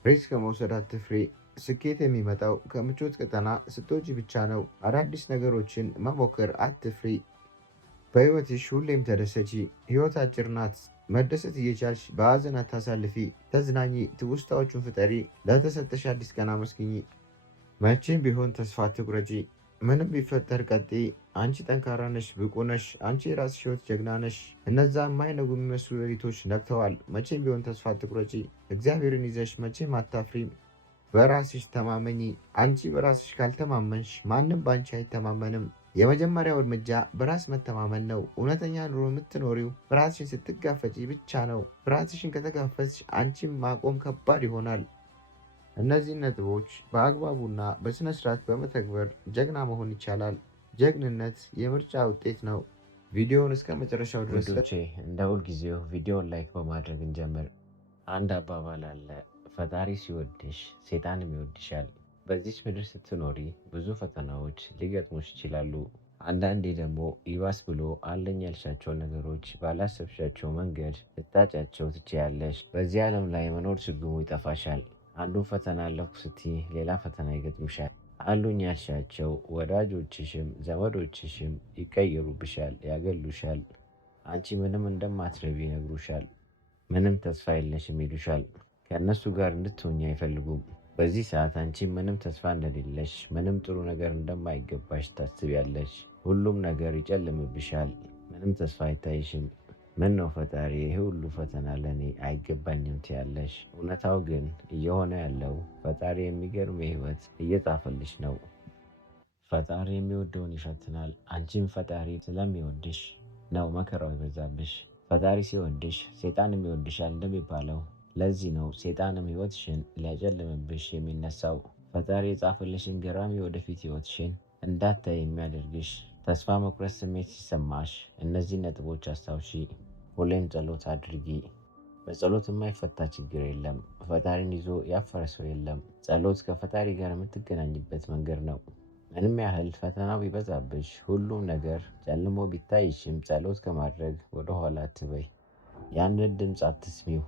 ሪስክ ከመውሰድ አትፍሪ። ስኬት የሚመጣው ከምቾት ቀጠና ስትወጪ ብቻ ነው። አዳዲስ ነገሮችን መሞከር አትፍሪ። በህይወትሽ ሁሌም ተደሰቺ። ህይወት አጭር ናት። መደሰት እየቻልሽ በሀዘን አታሳልፊ። ተዝናኚ። ትውስታዎቹን ፍጠሪ። ለተሰጠሽ አዲስ ቀን አመስግኚ። መቼም ቢሆን ተስፋ አትቁረጪ። ምንም ቢፈጠር ቀጥይ። አንቺ ጠንካራ ነሽ፣ ብቁ ነሽ። አንቺ የራስሽ ህይወት ጀግና ነሽ። እነዛ የማይነጉ የሚመስሉ ሌሊቶች ነግተዋል። መቼም ቢሆን ተስፋ አትቁረጪ። እግዚአብሔርን ይዘሽ መቼም አታፍሪም። በራስሽ ተማመኚ። አንቺ በራስሽ ካልተማመንሽ ማንም በአንቺ አይተማመንም። የመጀመሪያው እርምጃ በራስ መተማመን ነው። እውነተኛ ኑሮ የምትኖሪው ፍርሃትሽን ስትጋፈጪ ብቻ ነው። ፍርሃትሽን ከተጋፈጥሽ አንቺም ማቆም ከባድ ይሆናል። እነዚህን ነጥቦች በአግባቡና በስነ ስርዓት በመተግበር ጀግና መሆን ይቻላል። ጀግንነት የምርጫ ውጤት ነው። ቪዲዮውን እስከ መጨረሻው ድረስ እንደ ሁልጊዜው ቪዲዮውን ላይክ በማድረግ እንጀምር። አንድ አባባል አለ፣ ፈጣሪ ሲወድሽ ሴጣንም ይወድሻል። በዚች ምድር ስትኖሪ ብዙ ፈተናዎች ሊገጥሙሽ ይችላሉ። አንዳንዴ ደግሞ ይባስ ብሎ አለኝ ያልሻቸውን ነገሮች ባላሰብሻቸው መንገድ ልታጫቸው ትችያለሽ። በዚህ ዓለም ላይ መኖር ችግሙ ይጠፋሻል። አንዱን ፈተና አለፍኩ ስትይ ሌላ ፈተና ይገጥምሻል። አሉኝ ያልሻቸው ወዳጆችሽም ዘመዶችሽም ይቀየሩብሻል፣ ያገሉሻል። አንቺ ምንም እንደማትረቢ ይነግሩሻል። ምንም ተስፋ የለሽም ይሉሻል። ከእነሱ ጋር እንድትሆኝ አይፈልጉም። በዚህ ሰዓት አንቺ ምንም ተስፋ እንደሌለሽ፣ ምንም ጥሩ ነገር እንደማይገባሽ ታስቢያለሽ። ሁሉም ነገር ይጨልምብሻል። ምንም ተስፋ አይታይሽም። ምን ነው ፈጣሪ ይህ ሁሉ ፈተና ለእኔ አይገባኝም ትያለሽ። እውነታው ግን እየሆነ ያለው ፈጣሪ የሚገርም ህይወት እየጻፈልሽ ነው። ፈጣሪ የሚወደውን ይፈትናል። አንቺም ፈጣሪ ስለሚወድሽ ነው መከራው ይበዛብሽ። ፈጣሪ ሲወድሽ ሴጣንም ይወድሻል እንደሚባለው ለዚህ ነው ሴጣንም ህይወትሽን ሊያጨልምብሽ የሚነሳው። ፈጣሪ የጻፈልሽን ገራሚ ወደፊት ህይወትሽን እንዳታይ የሚያደርግሽ። ተስፋ መቁረጥ ስሜት ሲሰማሽ እነዚህ ነጥቦች አስታውሺ። ሁሌም ጸሎት አድርጊ። በጸሎት የማይፈታ ችግር የለም። ፈጣሪን ይዞ ያፈረ ሰው የለም። ጸሎት ከፈጣሪ ጋር የምትገናኝበት መንገድ ነው። ምንም ያህል ፈተናው ቢበዛብሽ፣ ሁሉም ነገር ጨልሞ ቢታይሽም ጸሎት ከማድረግ ወደኋላ አትበይ። ያንን ድምፅ አትስሚው።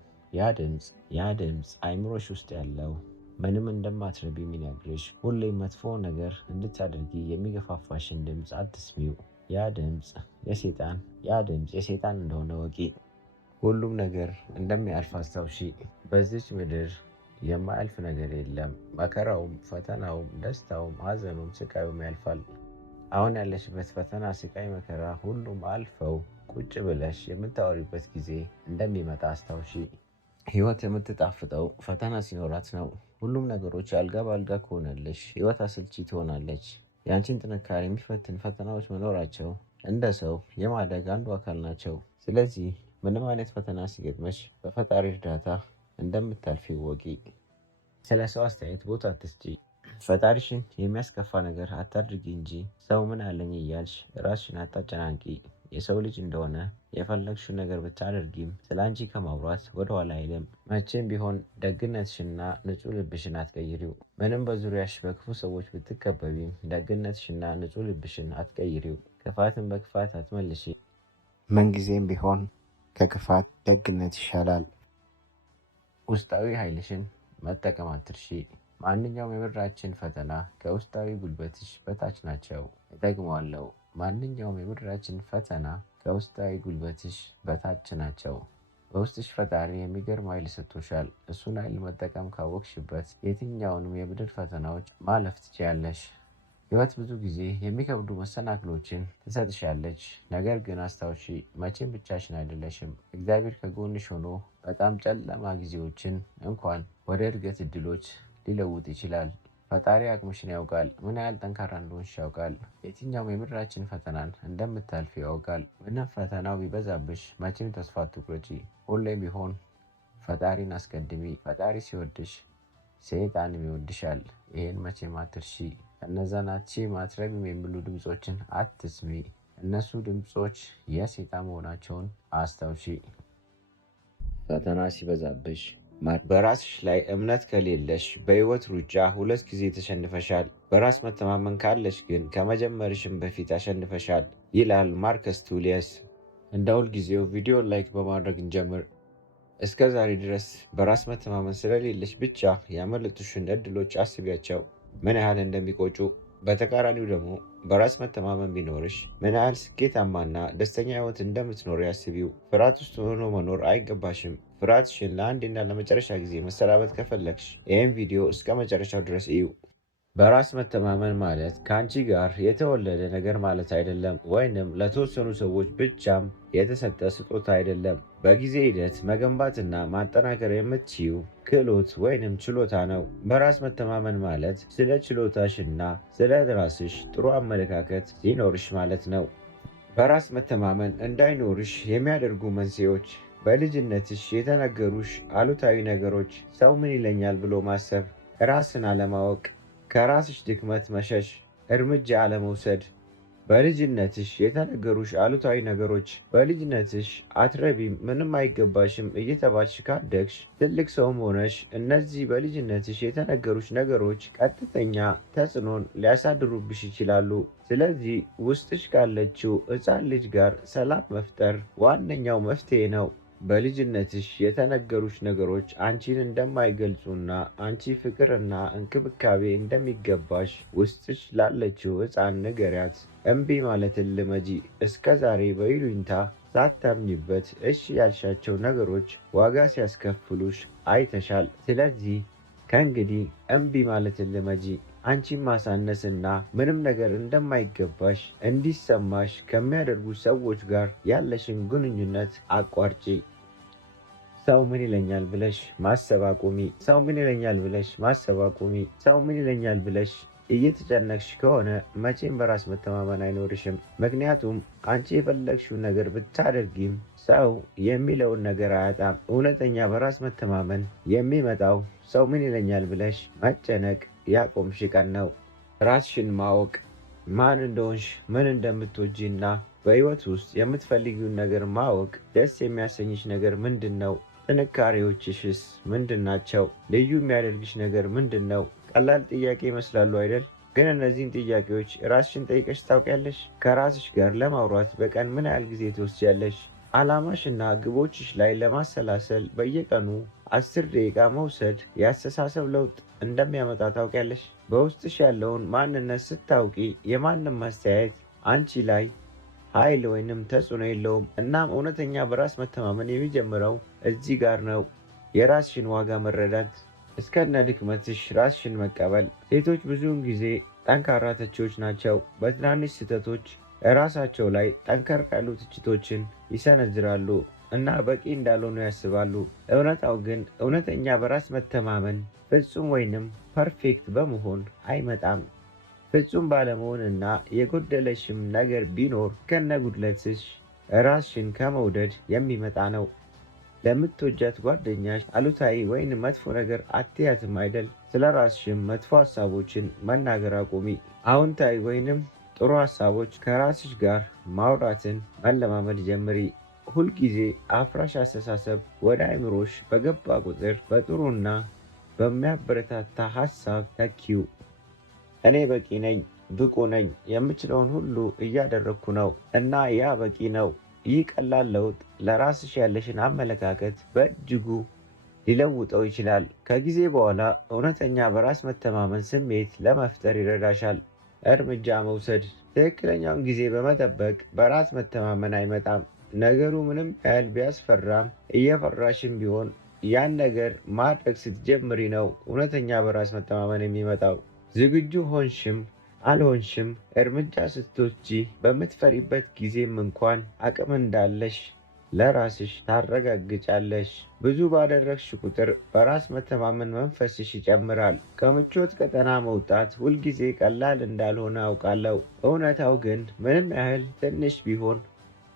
ያ ድምፅ አይምሮሽ ውስጥ ያለው ምንም እንደማትረቢ የሚነግርሽ፣ ሁሌም መጥፎ ነገር እንድታደርጊ የሚገፋፋሽን ድምፅ አትስሚው። ያ ድምፅ የሴጣን እንደሆነ ወቂ። ሁሉም ነገር እንደሚያልፍ አስታውሺ። በዚች ምድር የማያልፍ ነገር የለም። መከራውም፣ ፈተናውም፣ ደስታውም፣ ሀዘኑም፣ ስቃዩም ያልፋል። አሁን ያለሽበት ፈተና፣ ስቃይ፣ መከራ ሁሉም አልፈው ቁጭ ብለሽ የምታወሪበት ጊዜ እንደሚመጣ አስታውሺ። ህይወት የምትጣፍጠው ፈተና ሲኖራት ነው። ሁሉም ነገሮች አልጋ በአልጋ ከሆነልሽ ህይወት አሰልቺ ትሆናለች። የአንቺን ጥንካሬ የሚፈትን ፈተናዎች መኖራቸው እንደ ሰው የማደግ አንዱ አካል ናቸው። ስለዚህ ምንም አይነት ፈተና ሲገጥመሽ በፈጣሪ እርዳታ እንደምታልፊ ወቂ። ስለ ሰው አስተያየት ቦታ አትስጪ። ፈጣሪሽን የሚያስከፋ ነገር አታድርጊ እንጂ ሰው ምን አለኝ እያልሽ ራስሽን አታጨናንቂ። የሰው ልጅ እንደሆነ የፈለግሽው ነገር ብታደርጊም ስለ አንቺ ከማውራት ወደኋላ አይልም። መቼም ቢሆን ደግነትሽና ንጹህ ልብሽን አትቀይሪው። ምንም በዙሪያሽ በክፉ ሰዎች ብትከበቢም ደግነትሽና ንጹህ ልብሽን አትቀይሪው። ክፋትን በክፋት አትመልሺ። ምንጊዜም ቢሆን ከክፋት ደግነት ይሻላል። ውስጣዊ ኃይልሽን መጠቀም አትርሺ። ማንኛውም የምድራችን ፈተና ከውስጣዊ ጉልበትሽ በታች ናቸው። እጠቅመዋለሁ። ማንኛውም የምድራችን ፈተና ከውስጣዊ ጉልበትሽ በታች ናቸው። በውስጥሽ ፈጣሪ የሚገርም ኃይል ሰጥቶሻል። እሱን ኃይል መጠቀም ካወቅሽበት የትኛውንም የምድር ፈተናዎች ማለፍ ትችያለሽ። ሕይወት ብዙ ጊዜ የሚከብዱ መሰናክሎችን ትሰጥሻለች። ነገር ግን አስታውሺ፣ መቼም ብቻሽን አይደለሽም። እግዚአብሔር ከጎንሽ ሆኖ በጣም ጨለማ ጊዜዎችን እንኳን ወደ እድገት እድሎች ሊለውጥ ይችላል። ፈጣሪ አቅምሽን ያውቃል። ምን ያህል ጠንካራ እንደሆንሽ ያውቃል። የትኛውም የምድራችን ፈተናን እንደምታልፊ ያውቃል። ምንም ፈተናው ቢበዛብሽ መቼም ተስፋ አትቁረጪ። ሁሌም ቢሆን ፈጣሪን አስቀድሚ። ፈጣሪ ሲወድሽ ሰይጣንም ይወድሻል። ይሄን መቼም አትርሺ። እነዛን አትችይም አትረቢም የሚሉ ድምፆችን አትስሚ። እነሱ ድምፆች የሰይጣን መሆናቸውን አስታውሺ። ፈተና ሲበዛብሽ በራስሽ ላይ እምነት ከሌለሽ በህይወት ሩጫ 2 ጊዜ ተሸንፈሻል። በራስ መተማመን ካለሽ ግን ከመጀመርሽም በፊት አሸንፈሻል ይላል ማርከስ ቱሊየስ። እንደ ሁልጊዜው ቪዲዮ ላይክ በማድረግ እንጀምር። እስከ ዛሬ ድረስ በራስ መተማመን ስለሌለሽ ብቻ ያመለጡሽን እድሎች አስቢያቸው፣ ምን ያህል እንደሚቆጩ። በተቃራኒው ደግሞ በራስ መተማመን ቢኖርሽ ምን ያህል ስኬታማና ደስተኛ ህይወት እንደምትኖር ያስቢው። ፍርሃት ውስጥ ሆኖ መኖር አይገባሽም። ፍርሃትሽን ለአንዴና ለመጨረሻ ጊዜ መሰናበት ከፈለግሽ ይህም ቪዲዮ እስከ መጨረሻው ድረስ እዩ። በራስ መተማመን ማለት ከአንቺ ጋር የተወለደ ነገር ማለት አይደለም፣ ወይንም ለተወሰኑ ሰዎች ብቻም የተሰጠ ስጦታ አይደለም። በጊዜ ሂደት መገንባትና ማጠናከር የምትችይው ክህሎት ወይንም ችሎታ ነው። በራስ መተማመን ማለት ስለ ችሎታሽና ስለ ራስሽ ጥሩ አመለካከት ሲኖርሽ ማለት ነው። በራስ መተማመን እንዳይኖርሽ የሚያደርጉ መንስኤዎች በልጅነትሽ የተነገሩሽ አሉታዊ ነገሮች፣ ሰው ምን ይለኛል ብሎ ማሰብ፣ ራስን አለማወቅ፣ ከራስሽ ድክመት መሸሽ፣ እርምጃ አለመውሰድ። በልጅነትሽ የተነገሩሽ አሉታዊ ነገሮች፣ በልጅነትሽ አትረቢም፣ ምንም አይገባሽም እየተባልሽ ካደግሽ ትልቅ ሰውም ሆነሽ እነዚህ በልጅነትሽ የተነገሩሽ ነገሮች ቀጥተኛ ተጽዕኖን ሊያሳድሩብሽ ይችላሉ። ስለዚህ ውስጥሽ ካለችው ሕፃን ልጅ ጋር ሰላም መፍጠር ዋነኛው መፍትሄ ነው። በልጅነትሽ የተነገሩሽ ነገሮች አንቺን እንደማይገልጹና አንቺ ፍቅርና እንክብካቤ እንደሚገባሽ ውስጥሽ ላለችው ሕፃን ንገሪያት። እምቢ ማለትን ልመጂ። እስከ ዛሬ በይሉኝታ ሳታምኝበት እሺ ያልሻቸው ነገሮች ዋጋ ሲያስከፍሉሽ አይተሻል። ስለዚህ ከእንግዲህ እምቢ ማለትን ልመጂ። አንቺን ማሳነስና ምንም ነገር እንደማይገባሽ እንዲሰማሽ ከሚያደርጉ ሰዎች ጋር ያለሽን ግንኙነት አቋርጪ። ሰው ምን ይለኛል ብለሽ ማሰብ አቁሚ። ሰው ምን ይለኛል ብለሽ ማሰብ አቁሚ። ሰው ምን ይለኛል ብለሽ እየተጨነቅሽ ከሆነ መቼም በራስ መተማመን አይኖርሽም። ምክንያቱም አንቺ የፈለግሽው ነገር ብታደርጊም ሰው የሚለውን ነገር አያጣም። እውነተኛ በራስ መተማመን የሚመጣው ሰው ምን ይለኛል ብለሽ መጨነቅ ያቆምሽ ቀን ነው። ራስሽን ማወቅ፣ ማን እንደሆንሽ፣ ምን እንደምትወጂና በህይወት ውስጥ የምትፈልጊውን ነገር ማወቅ። ደስ የሚያሰኝሽ ነገር ምንድን ነው? ጥንካሬዎችሽስ ምንድን ናቸው? ልዩ የሚያደርግሽ ነገር ምንድን ነው? ቀላል ጥያቄ ይመስላሉ አይደል? ግን እነዚህን ጥያቄዎች ራስሽን ጠይቀሽ ታውቂያለሽ? ከራስሽ ጋር ለማውራት በቀን ምን ያህል ጊዜ ትወስጃለሽ? ዓላማሽና ግቦችሽ ላይ ለማሰላሰል በየቀኑ 10 ደቂቃ መውሰድ የአስተሳሰብ ለውጥ እንደሚያመጣ ታውቂያለሽ? በውስጥሽ ያለውን ማንነት ስታውቂ የማንም አስተያየት አንቺ ላይ ኃይል ወይንም ተጽዕኖ የለውም። እናም እውነተኛ በራስ መተማመን የሚጀምረው እዚህ ጋር ነው። የራስሽን ዋጋ መረዳት፣ እስከነ ድክመትሽ ራስሽን መቀበል። ሴቶች ብዙውን ጊዜ ጠንካራ ተቺዎች ናቸው። በትናንሽ ስህተቶች ራሳቸው ላይ ጠንከር ያሉ ትችቶችን ይሰነዝራሉ እና በቂ እንዳልሆኑ ያስባሉ። እውነታው ግን እውነተኛ በራስ መተማመን ፍጹም ወይንም ፐርፌክት በመሆን አይመጣም። ፍጹም ባለመሆንና የጎደለሽም ነገር ቢኖር ከነጉድለትሽ ራስሽን ከመውደድ የሚመጣ ነው። ለምትወጃት ጓደኛሽ አሉታዊ ወይም መጥፎ ነገር አትያትም አይደል? ስለ ራስሽም መጥፎ ሀሳቦችን መናገር አቁሚ። አዎንታዊ ወይንም ጥሩ ሀሳቦች ከራስሽ ጋር ማውራትን መለማመድ ጀምሪ። ሁልጊዜ አፍራሽ አስተሳሰብ ወደ አይምሮሽ በገባ ቁጥር በጥሩና በሚያበረታታ ሀሳብ ተኪው። እኔ በቂ ነኝ፣ ብቁ ነኝ፣ የምችለውን ሁሉ እያደረግኩ ነው እና ያ በቂ ነው። ይህ ቀላል ለውጥ ለራስሽ ያለሽን አመለካከት በእጅጉ ሊለውጠው ይችላል። ከጊዜ በኋላ እውነተኛ በራስ መተማመን ስሜት ለመፍጠር ይረዳሻል። እርምጃ መውሰድ። ትክክለኛውን ጊዜ በመጠበቅ በራስ መተማመን አይመጣም። ነገሩ ምንም ያህል ቢያስፈራም እየፈራሽም ቢሆን ያን ነገር ማድረግ ስትጀምሪ ነው እውነተኛ በራስ መተማመን የሚመጣው። ዝግጁ ሆንሽም አልሆንሽም እርምጃ ስትወስጂ በምትፈሪበት ጊዜም እንኳን አቅም እንዳለሽ ለራስሽ ታረጋግጫለሽ። ብዙ ባደረግሽ ቁጥር በራስ መተማመን መንፈስሽ ይጨምራል። ከምቾት ቀጠና መውጣት ሁልጊዜ ቀላል እንዳልሆነ አውቃለሁ። እውነታው ግን ምንም ያህል ትንሽ ቢሆን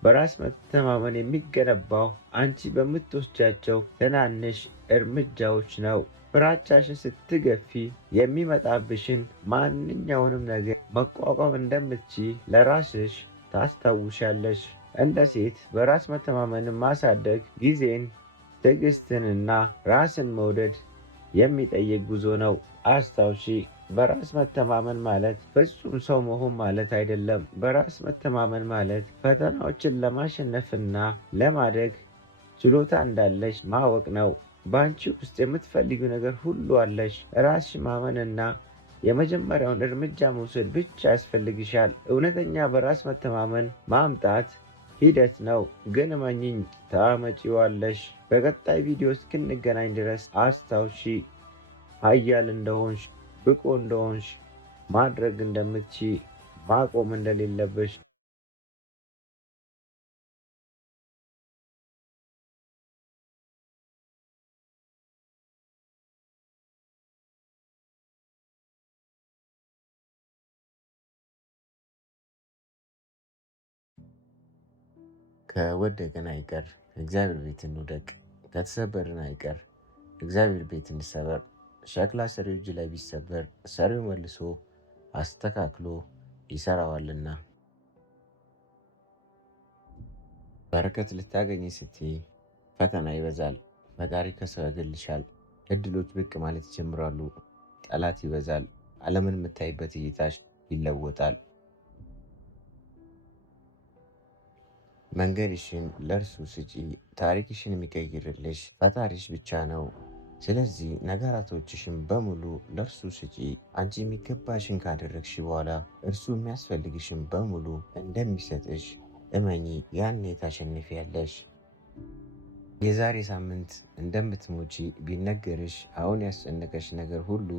በራስ መተማመን የሚገነባው አንቺ በምትወስጃቸው ትናንሽ እርምጃዎች ነው። ፍራቻሽን ስትገፊ የሚመጣብሽን ማንኛውንም ነገር መቋቋም እንደምትችይ ለራስሽ ታስታውሻለሽ። እንደ ሴት በራስ መተማመንን ማሳደግ ጊዜን፣ ትዕግስትንና ራስን መውደድ የሚጠይቅ ጉዞ ነው። አስታውሺ፣ በራስ መተማመን ማለት ፍጹም ሰው መሆን ማለት አይደለም። በራስ መተማመን ማለት ፈተናዎችን ለማሸነፍና ለማደግ ችሎታ እንዳለሽ ማወቅ ነው። በአንቺ ውስጥ የምትፈልጊው ነገር ሁሉ አለሽ። ራስሽ ማመንና የመጀመሪያውን እርምጃ መውሰድ ብቻ ያስፈልግሻል። እውነተኛ በራስ መተማመን ማምጣት ሂደት ነው፣ ግን እመኚኝ ታመጪዋለሽ። በቀጣይ ቪዲዮ እስክንገናኝ ድረስ አስታውሺ፣ ኃያል እንደሆንሽ፣ ብቁ እንደሆንሽ፣ ማድረግ እንደምትችይ፣ ማቆም እንደሌለብሽ። ከወደቅን አይቀር እግዚአብሔር ቤት እንውደቅ፣ ከተሰበርን አይቀር እግዚአብሔር ቤት እንሰበር። ሸክላ ሰሪው እጅ ላይ ቢሰበር ሰሪው መልሶ አስተካክሎ ይሰራዋልና። በረከት ልታገኝ ስትይ ፈተና ይበዛል። ፈጣሪ ከሰው ያገልሻል። እድሎች ብቅ ማለት ይጀምራሉ። ጠላት ይበዛል። ዓለምን የምታይበት እይታሽ ይለወጣል። መንገድሽን ለእርሱ ስጪ። ታሪክሽን የሚቀይርልሽ ፈጣሪሽ ብቻ ነው። ስለዚህ ነገራቶችሽን በሙሉ ለእርሱ ስጪ። አንቺ የሚገባሽን ካደረግሽ በኋላ እርሱ የሚያስፈልግሽን በሙሉ እንደሚሰጥሽ እመኚ። ያኔ ታሸንፊያለሽ። የዛሬ ሳምንት እንደምትሞቺ ቢነገርሽ አሁን ያስጨነቀሽ ነገር ሁሉ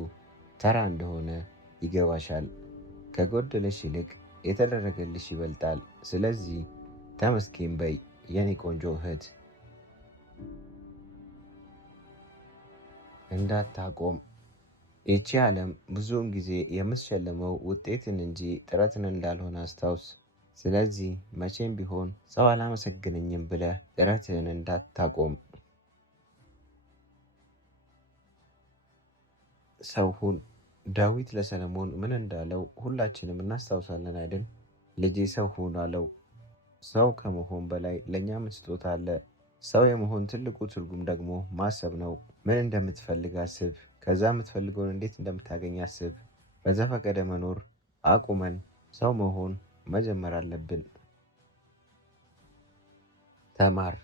ተራ እንደሆነ ይገባሻል። ከጎደለሽ ይልቅ የተደረገልሽ ይበልጣል። ስለዚህ ተመስገን በይ የኔ ቆንጆ እህት። እንዳታቆም። ይቺ ዓለም ብዙውን ጊዜ የምትሸልመው ውጤትን እንጂ ጥረትን እንዳልሆነ አስታውስ። ስለዚህ መቼም ቢሆን ሰው አላመሰግነኝም ብለህ ጥረትህን እንዳታቆም። ሰው ሁን። ዳዊት ለሰለሞን ምን እንዳለው ሁላችንም እናስታውሳለን አይደል? ልጄ ሰው ሁን አለው። ሰው ከመሆን በላይ ለእኛ ምን ስጦታ አለ? ሰው የመሆን ትልቁ ትርጉም ደግሞ ማሰብ ነው። ምን እንደምትፈልግ አስብ። ከዛ የምትፈልገውን እንዴት እንደምታገኝ አስብ። በዘፈቀደ መኖር አቁመን ሰው መሆን መጀመር አለብን። ተማር።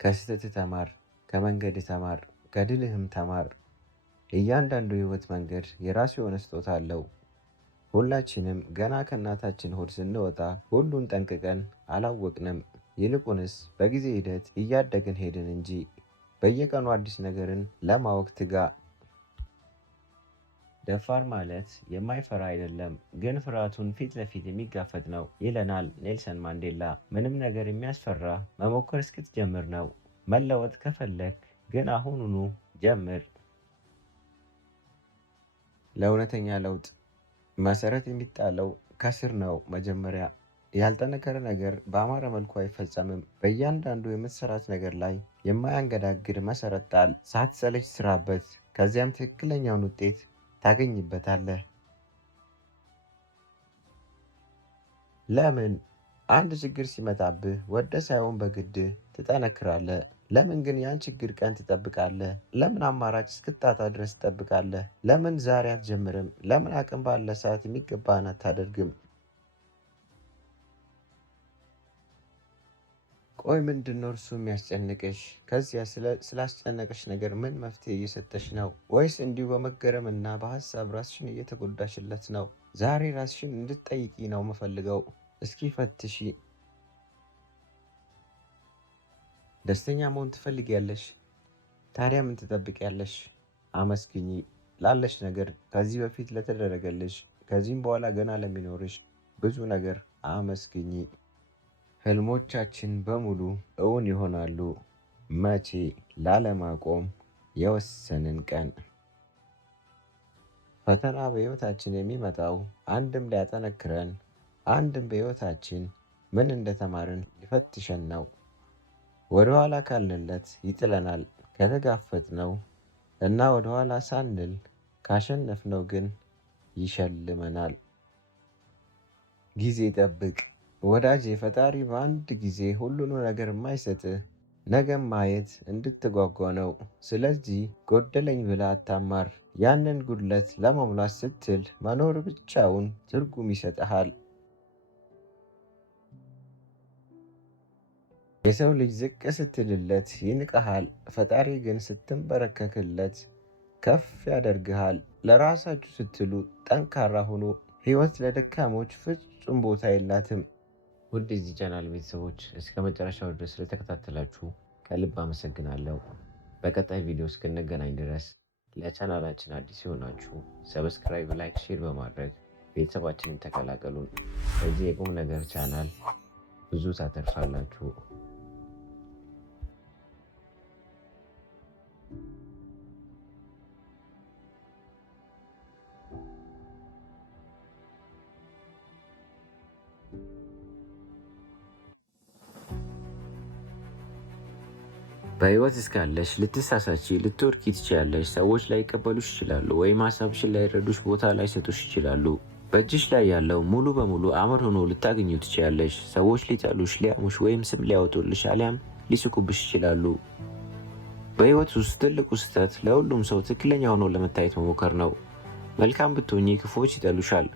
ከስህተት ተማር። ከመንገድ ተማር። ከድልህም ተማር። እያንዳንዱ የህይወት መንገድ የራሱ የሆነ ስጦታ አለው። ሁላችንም ገና ከእናታችን ሆድ ስንወጣ ሁሉን ጠንቅቀን አላወቅንም። ይልቁንስ በጊዜ ሂደት እያደግን ሄድን እንጂ። በየቀኑ አዲስ ነገርን ለማወቅ ትጋ። ደፋር ማለት የማይፈራ አይደለም፣ ግን ፍርሃቱን ፊት ለፊት የሚጋፈጥ ነው ይለናል ኔልሰን ማንዴላ። ምንም ነገር የሚያስፈራ መሞከር እስክትጀምር ነው። መለወጥ ከፈለክ ግን አሁኑኑ ጀምር። ለእውነተኛ ለውጥ መሰረት የሚጣለው ከስር ነው። መጀመሪያ ያልጠነከረ ነገር በአማረ መልኩ አይፈጸምም። በእያንዳንዱ የምትሰራት ነገር ላይ የማያንገዳግድ መሰረት ጣል። ሳትሰለች ስራበት። ከዚያም ትክክለኛውን ውጤት ታገኝበታለህ። ለምን? አንድ ችግር ሲመጣብህ ወደ ሳይሆን በግድ ትጠነክራለህ። ለምን ግን ያን ችግር ቀን ትጠብቃለህ? ለምን አማራጭ እስክታጣ ድረስ ትጠብቃለህ? ለምን ዛሬ አትጀምርም? ለምን አቅም ባለ ሰዓት የሚገባህን አታደርግም? ቆይ ምንድን ነው እርሱ የሚያስጨንቅሽ? ከዚያ ስላስጨነቀሽ ነገር ምን መፍትሄ እየሰጠሽ ነው? ወይስ እንዲሁ በመገረም እና በሀሳብ ራስሽን እየተጎዳሽለት ነው? ዛሬ ራስሽን እንድትጠይቂ ነው የምፈልገው። እስኪ ፈትሺ። ደስተኛ መሆን ትፈልጊያለሽ? ታዲያ ምን ትጠብቂያለሽ? አመስግኚ ላለሽ ነገር፣ ከዚህ በፊት ለተደረገልሽ፣ ከዚህም በኋላ ገና ለሚኖርሽ ብዙ ነገር አመስግኚ። ህልሞቻችን በሙሉ እውን ይሆናሉ መቼ? ላለማቆም የወሰንን ቀን። ፈተና በህይወታችን የሚመጣው አንድም ሊያጠነክረን፣ አንድም በህይወታችን ምን እንደተማርን ሊፈትሸን ነው። ወደ ኋላ ካልንለት ይጥለናል። ከተጋፈጥነው እና ወደ ኋላ ሳንል ካሸነፍነው ግን ይሸልመናል። ጊዜ ጠብቅ ወዳጄ። ፈጣሪ በአንድ ጊዜ ሁሉንም ነገር የማይሰጥህ ነገም ማየት እንድትጓጓ ነው። ስለዚህ ጎደለኝ ብለህ አታማር። ያንን ጉድለት ለመሙላት ስትል መኖር ብቻውን ትርጉም ይሰጥሃል። የሰው ልጅ ዝቅ ስትልለት ይንቀሃል፣ ፈጣሪ ግን ስትንበረከክለት ከፍ ያደርግሃል። ለራሳችሁ ስትሉ ጠንካራ ሁኑ። ህይወት ለደካሞች ፍጹም ቦታ የላትም። ውድ የዚህ ቻናል ቤተሰቦች እስከ መጨረሻው ድረስ ስለተከታተላችሁ ከልብ አመሰግናለሁ። በቀጣይ ቪዲዮ እስክንገናኝ ድረስ ለቻናላችን አዲስ የሆናችሁ ሰብስክራይብ፣ ላይክ፣ ሼር በማድረግ ቤተሰባችንን ተቀላቀሉን። በዚህ የቁም ነገር ቻናል ብዙ ታተርፋላችሁ። በህይወት እስካለሽ ልትሳሳቺ ልትወድቂ ትችያለሽ። ሰዎች ላይቀበሉሽ ይችላሉ፣ ወይም ሀሳብሽን ላይረዱሽ፣ ቦታ ላይሰጡሽ ይችላሉ። በእጅሽ ላይ ያለው ሙሉ በሙሉ አመር ሆኖ ልታገኙ ትችያለሽ። ሰዎች ሊጠሉሽ፣ ሊያሙሽ ወይም ስም ሊያወጡልሽ አሊያም ሊስቁብሽ ይችላሉ። በህይወት ውስጥ ትልቁ ስህተት ለሁሉም ሰው ትክክለኛ ሆኖ ለመታየት መሞከር ነው። መልካም ብትሆኚ ክፉዎች ይጠሉሻል።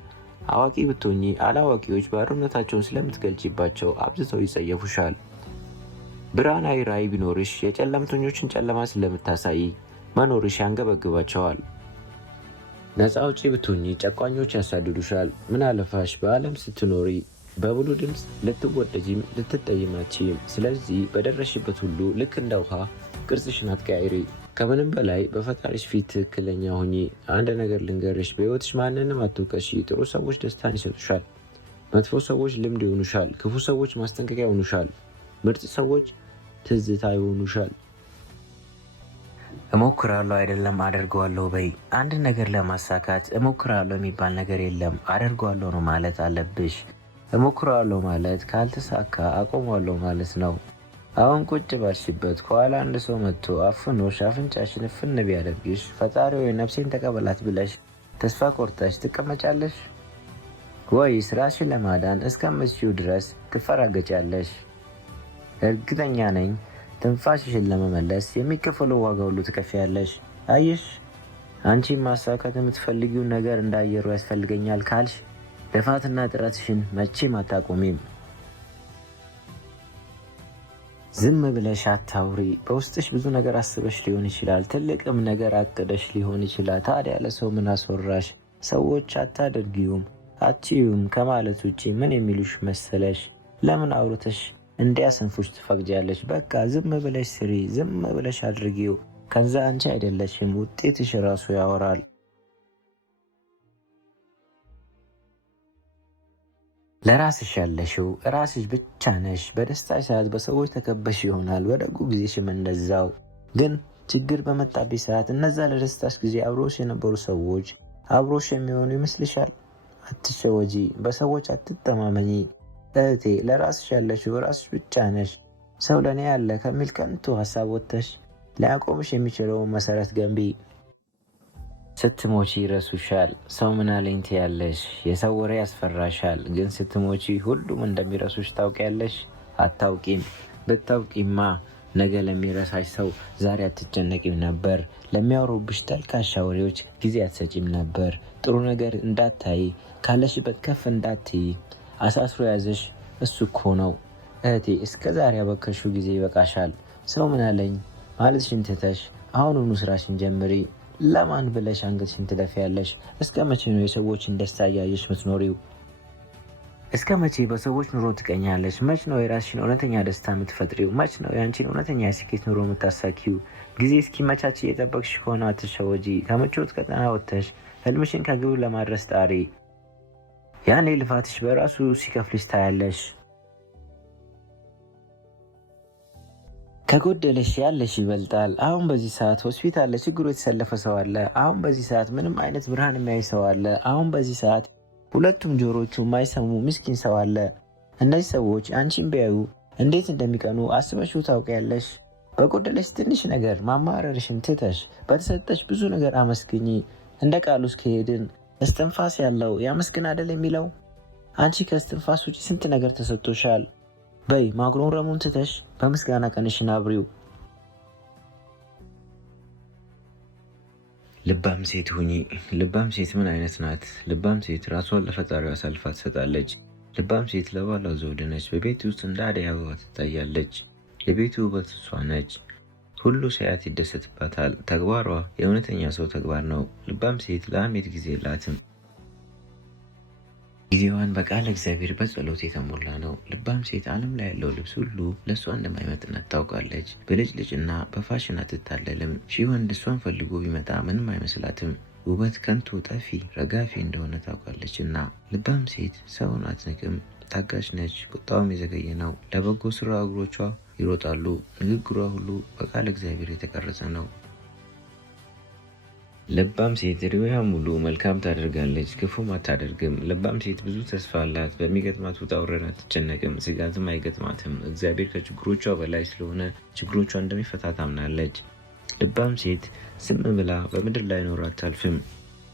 አዋቂ ብትሆኚ አላዋቂዎች ባዶነታቸውን ስለምትገልጪባቸው አብዝተው ይጸየፉሻል። ብርሃናዊ ራዕይ ቢኖርሽ የጨለምተኞችን ጨለማ ስለምታሳይ መኖርሽ ያንገበግባቸዋል። ነፃ አውጪ ብትሆኚ ጨቋኞች ያሳድዱሻል። ምን አለፋሽ በዓለም ስትኖሪ በሙሉ ድምፅ ልትወደጂም ልትጠይማችም። ስለዚህ በደረሽበት ሁሉ ልክ እንደ ውሃ ቅርጽሽን አትቀያይሪ። ከምንም በላይ በፈጣሪሽ ፊት ትክክለኛ ሆኚ። አንድ ነገር ልንገርሽ፣ በህይወትሽ ማንንም አትውቀሺ። ጥሩ ሰዎች ደስታን ይሰጡሻል፣ መጥፎ ሰዎች ልምድ ይሆኑሻል፣ ክፉ ሰዎች ማስጠንቀቂያ ይሆኑሻል፣ ምርጥ ሰዎች ትዝታ ይሆኑሻል። እሞክራለሁ አይደለም አደርገዋለሁ በይ። አንድ ነገር ለማሳካት እሞክራለሁ የሚባል ነገር የለም፣ አደርገዋለሁ ነው ማለት አለብሽ። እሞክራለሁ ማለት ካልተሳካ አቆማለሁ ማለት ነው። አሁን ቁጭ ባልሽበት ከኋላ አንድ ሰው መጥቶ አፍኖሽ አፍንጫሽን እፍን ቢያደርግሽ ፈጣሪ ወይ ነፍሴን ተቀበላት ብለሽ ተስፋ ቆርጠሽ ትቀመጫለሽ? ወይስ ራስሽን ለማዳን እስከምትችይው ድረስ ትፈራገጫለሽ? እርግጠኛ ነኝ ትንፋሽሽን ለመመለስ የሚከፈለው ዋጋ ሁሉ ትከፍያለሽ። አየሽ፣ አንቺ ማሳካት የምትፈልጊውን ነገር እንዳየሩ ያስፈልገኛል ካልሽ ልፋትና ጥረትሽን መቼም አታቆሚም። ዝም ብለሽ አታውሪ። በውስጥሽ ብዙ ነገር አስበሽ ሊሆን ይችላል። ትልቅም ነገር አቅደሽ ሊሆን ይችላል። ታዲያ ለሰው ምን አስወራሽ? ሰዎች አታደርጊውም አትዩም ከማለት ውጪ ምን የሚሉሽ መሰለሽ? ለምን አውርተሽ እንዲያሰንፉሽ ትፈቅጃለሽ? በቃ ዝም ብለሽ ስሪ፣ ዝም ብለሽ አድርጊው። ከዛ አንቺ አይደለሽም፣ ውጤትሽ ራሱ ያወራል። ለራስሽ ያለሽው ራስሽ ብቻ ነሽ። በደስታሽ ሰዓት በሰዎች ተከበሽ ይሆናል፣ በደጉ ጊዜሽም እንደዛው። ግን ችግር በመጣብሽ ሰዓት እነዛ ለደስታሽ ጊዜ አብሮሽ የነበሩ ሰዎች አብሮሽ የሚሆኑ ይመስልሻል? አትሸወጂ፣ በሰዎች አትተማመኚ። እህቴ ለራስሽ ያለሽው ራስሽ ብቻ ነሽ። ሰው ለእኔ ያለ ከሚል ከንቱ ሀሳብ ወጥተሽ ሊያቆምሽ የሚችለውን መሰረት ገንቢ። ስትሞቺ ይረሱሻል። ሰው ምን አለኝ ትያለሽ፣ የሰው ወሬ ያስፈራሻል። ግን ስትሞቺ ሁሉም እንደሚረሱሽ ታውቂያለሽ? አታውቂም። ብታውቂማ ነገ ለሚረሳሽ ሰው ዛሬ አትጨነቂም ነበር። ለሚያወሩብሽ ተልካሻ ወሬዎች ጊዜ አትሰጪም ነበር። ጥሩ ነገር እንዳታይ፣ ካለሽበት ከፍ እንዳትይ አሳስሮ ያዘሽ እሱ እኮ ነው። እህቴ እስከ ዛሬ ያበከሽው ጊዜ ይበቃሻል። ሰው ምን አለኝ ማለትሽን ትተሽ አሁኑኑ ስራሽን ጀምሪ። ለማን ብለሽ አንገትሽን ትደፊያለሽ? እስከ መቼ ነው የሰዎችን ደስታ እያየሽ ምትኖሪው? እስከ መቼ በሰዎች ኑሮ ትቀኛለሽ? መች ነው የራስሽን እውነተኛ ደስታ የምትፈጥሪው? መች ነው የአንቺን እውነተኛ የስኬት ኑሮ የምታሳኪው? ጊዜ እስኪመቻች እየጠበቅሽ ከሆነ አትሸወጂ። ከምቾት ቀጠና ወጥተሽ ህልምሽን ከግብ ለማድረስ ጣሪ። ያኔ ልፋትሽ በራሱ ሲከፍልሽ ታያለሽ። ከጎደለሽ ያለሽ ይበልጣል። አሁን በዚህ ሰዓት ሆስፒታል ለችግሩ የተሰለፈ ሰው አለ። አሁን በዚህ ሰዓት ምንም አይነት ብርሃን የሚያይ ሰው አለ። አሁን በዚህ ሰዓት ሁለቱም ጆሮቹ የማይሰሙ ምስኪን ሰው አለ። እነዚህ ሰዎች አንቺን ቢያዩ እንዴት እንደሚቀኑ አስበሽው ታውቂያለሽ? በጎደለሽ ትንሽ ነገር ማማረርሽን ትተሽ በተሰጠሽ ብዙ ነገር አመስግኚ። እንደ ቃሉ እስከሄድን እስትንፋስ ያለው ያመስግን አይደል የሚለው? አንቺ ከእስትንፋስ ውጪ ስንት ነገር ተሰጥቶሻል። በይ ማጉረምረሙን ትተሽ በምስጋና ቀንሽን አብሪው። ልባም ሴት ሁኚ። ልባም ሴት ምን አይነት ናት? ልባም ሴት ራሷን ለፈጣሪዋ አሳልፋ ትሰጣለች። ልባም ሴት ለባሏ ዘውድ ነች። በቤት ውስጥ እንደ አደይ አበባ ትታያለች። የቤቱ ውበት እሷ ነች። ሁሉ ሲያያት ይደሰትባታል። ተግባሯ የእውነተኛ ሰው ተግባር ነው። ልባም ሴት ለሐሜት ጊዜ የላትም። ጊዜዋን በቃለ እግዚአብሔር በጸሎት የተሞላ ነው። ልባም ሴት ዓለም ላይ ያለው ልብስ ሁሉ ለእሷ እንደማይመጥናት ታውቃለች። በልጭልጭና በፋሽን አትታለልም። ሺህ ወንድ እሷን ፈልጎ ቢመጣ ምንም አይመስላትም። ውበት ከንቱ ጠፊ ረጋፊ እንደሆነ ታውቃለች እና ልባም ሴት ሰውን አትንቅም። ታጋሽ ነች። ቁጣውም የዘገየ ነው። ለበጎ ስራ እግሮቿ ይሮጣሉ። ንግግሯ ሁሉ በቃለ እግዚአብሔር የተቀረጸ ነው። ልባም ሴት ዕድሜዋ ሙሉ መልካም ታደርጋለች፣ ክፉም አታደርግም። ልባም ሴት ብዙ ተስፋ አላት። በሚገጥማት ውጣ ውረድ አትጨነቅም፣ ስጋትም አይገጥማትም። እግዚአብሔር ከችግሮቿ በላይ ስለሆነ ችግሮቿ እንደሚፈታ ታምናለች። ልባም ሴት ዝም ብላ በምድር ላይ ኖር አታልፍም።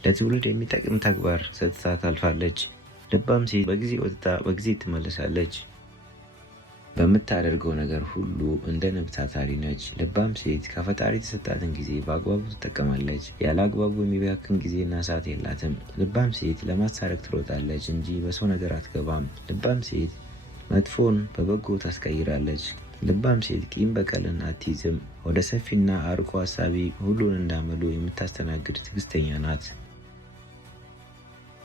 ለትውልድ የሚጠቅም ተግባር ሰጥታ ታልፋለች። ልባም ሴት በጊዜ ወጥታ በጊዜ ትመለሳለች። በምታደርገው ነገር ሁሉ እንደ ንብ ታታሪ ነች። ልባም ሴት ከፈጣሪ የተሰጣትን ጊዜ በአግባቡ ትጠቀማለች። ያለ አግባቡ የሚባክን ጊዜና ሰዓት የላትም። ልባም ሴት ለማስታረቅ ትሮጣለች እንጂ በሰው ነገር አትገባም። ልባም ሴት መጥፎን በበጎ ታስቀይራለች። ልባም ሴት ቂም በቀልን አትይዝም። ወደ ሰፊና አርቆ ሀሳቢ ሁሉን እንዳመሉ የምታስተናግድ ትዕግስተኛ ናት።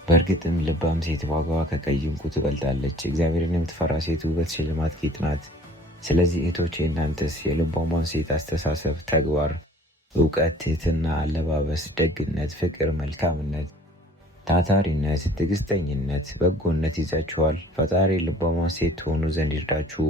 በእርግጥም ልባም ሴት ዋጋዋ ከቀይ ዕንቁ ትበልጣለች። እግዚአብሔርን የምትፈራ ሴት ውበት ሽልማት ጌጥ ናት። ስለዚህ እህቶቼ እናንተስ የልባሟን ሴት አስተሳሰብ፣ ተግባር፣ እውቀት፣ ትህትና፣ አለባበስ፣ ደግነት፣ ፍቅር፣ መልካምነት፣ ታታሪነት፣ ትዕግስተኝነት፣ በጎነት ይዛችኋል? ፈጣሪ ልባሟን ሴት ትሆኑ ዘንድ ይርዳችሁ።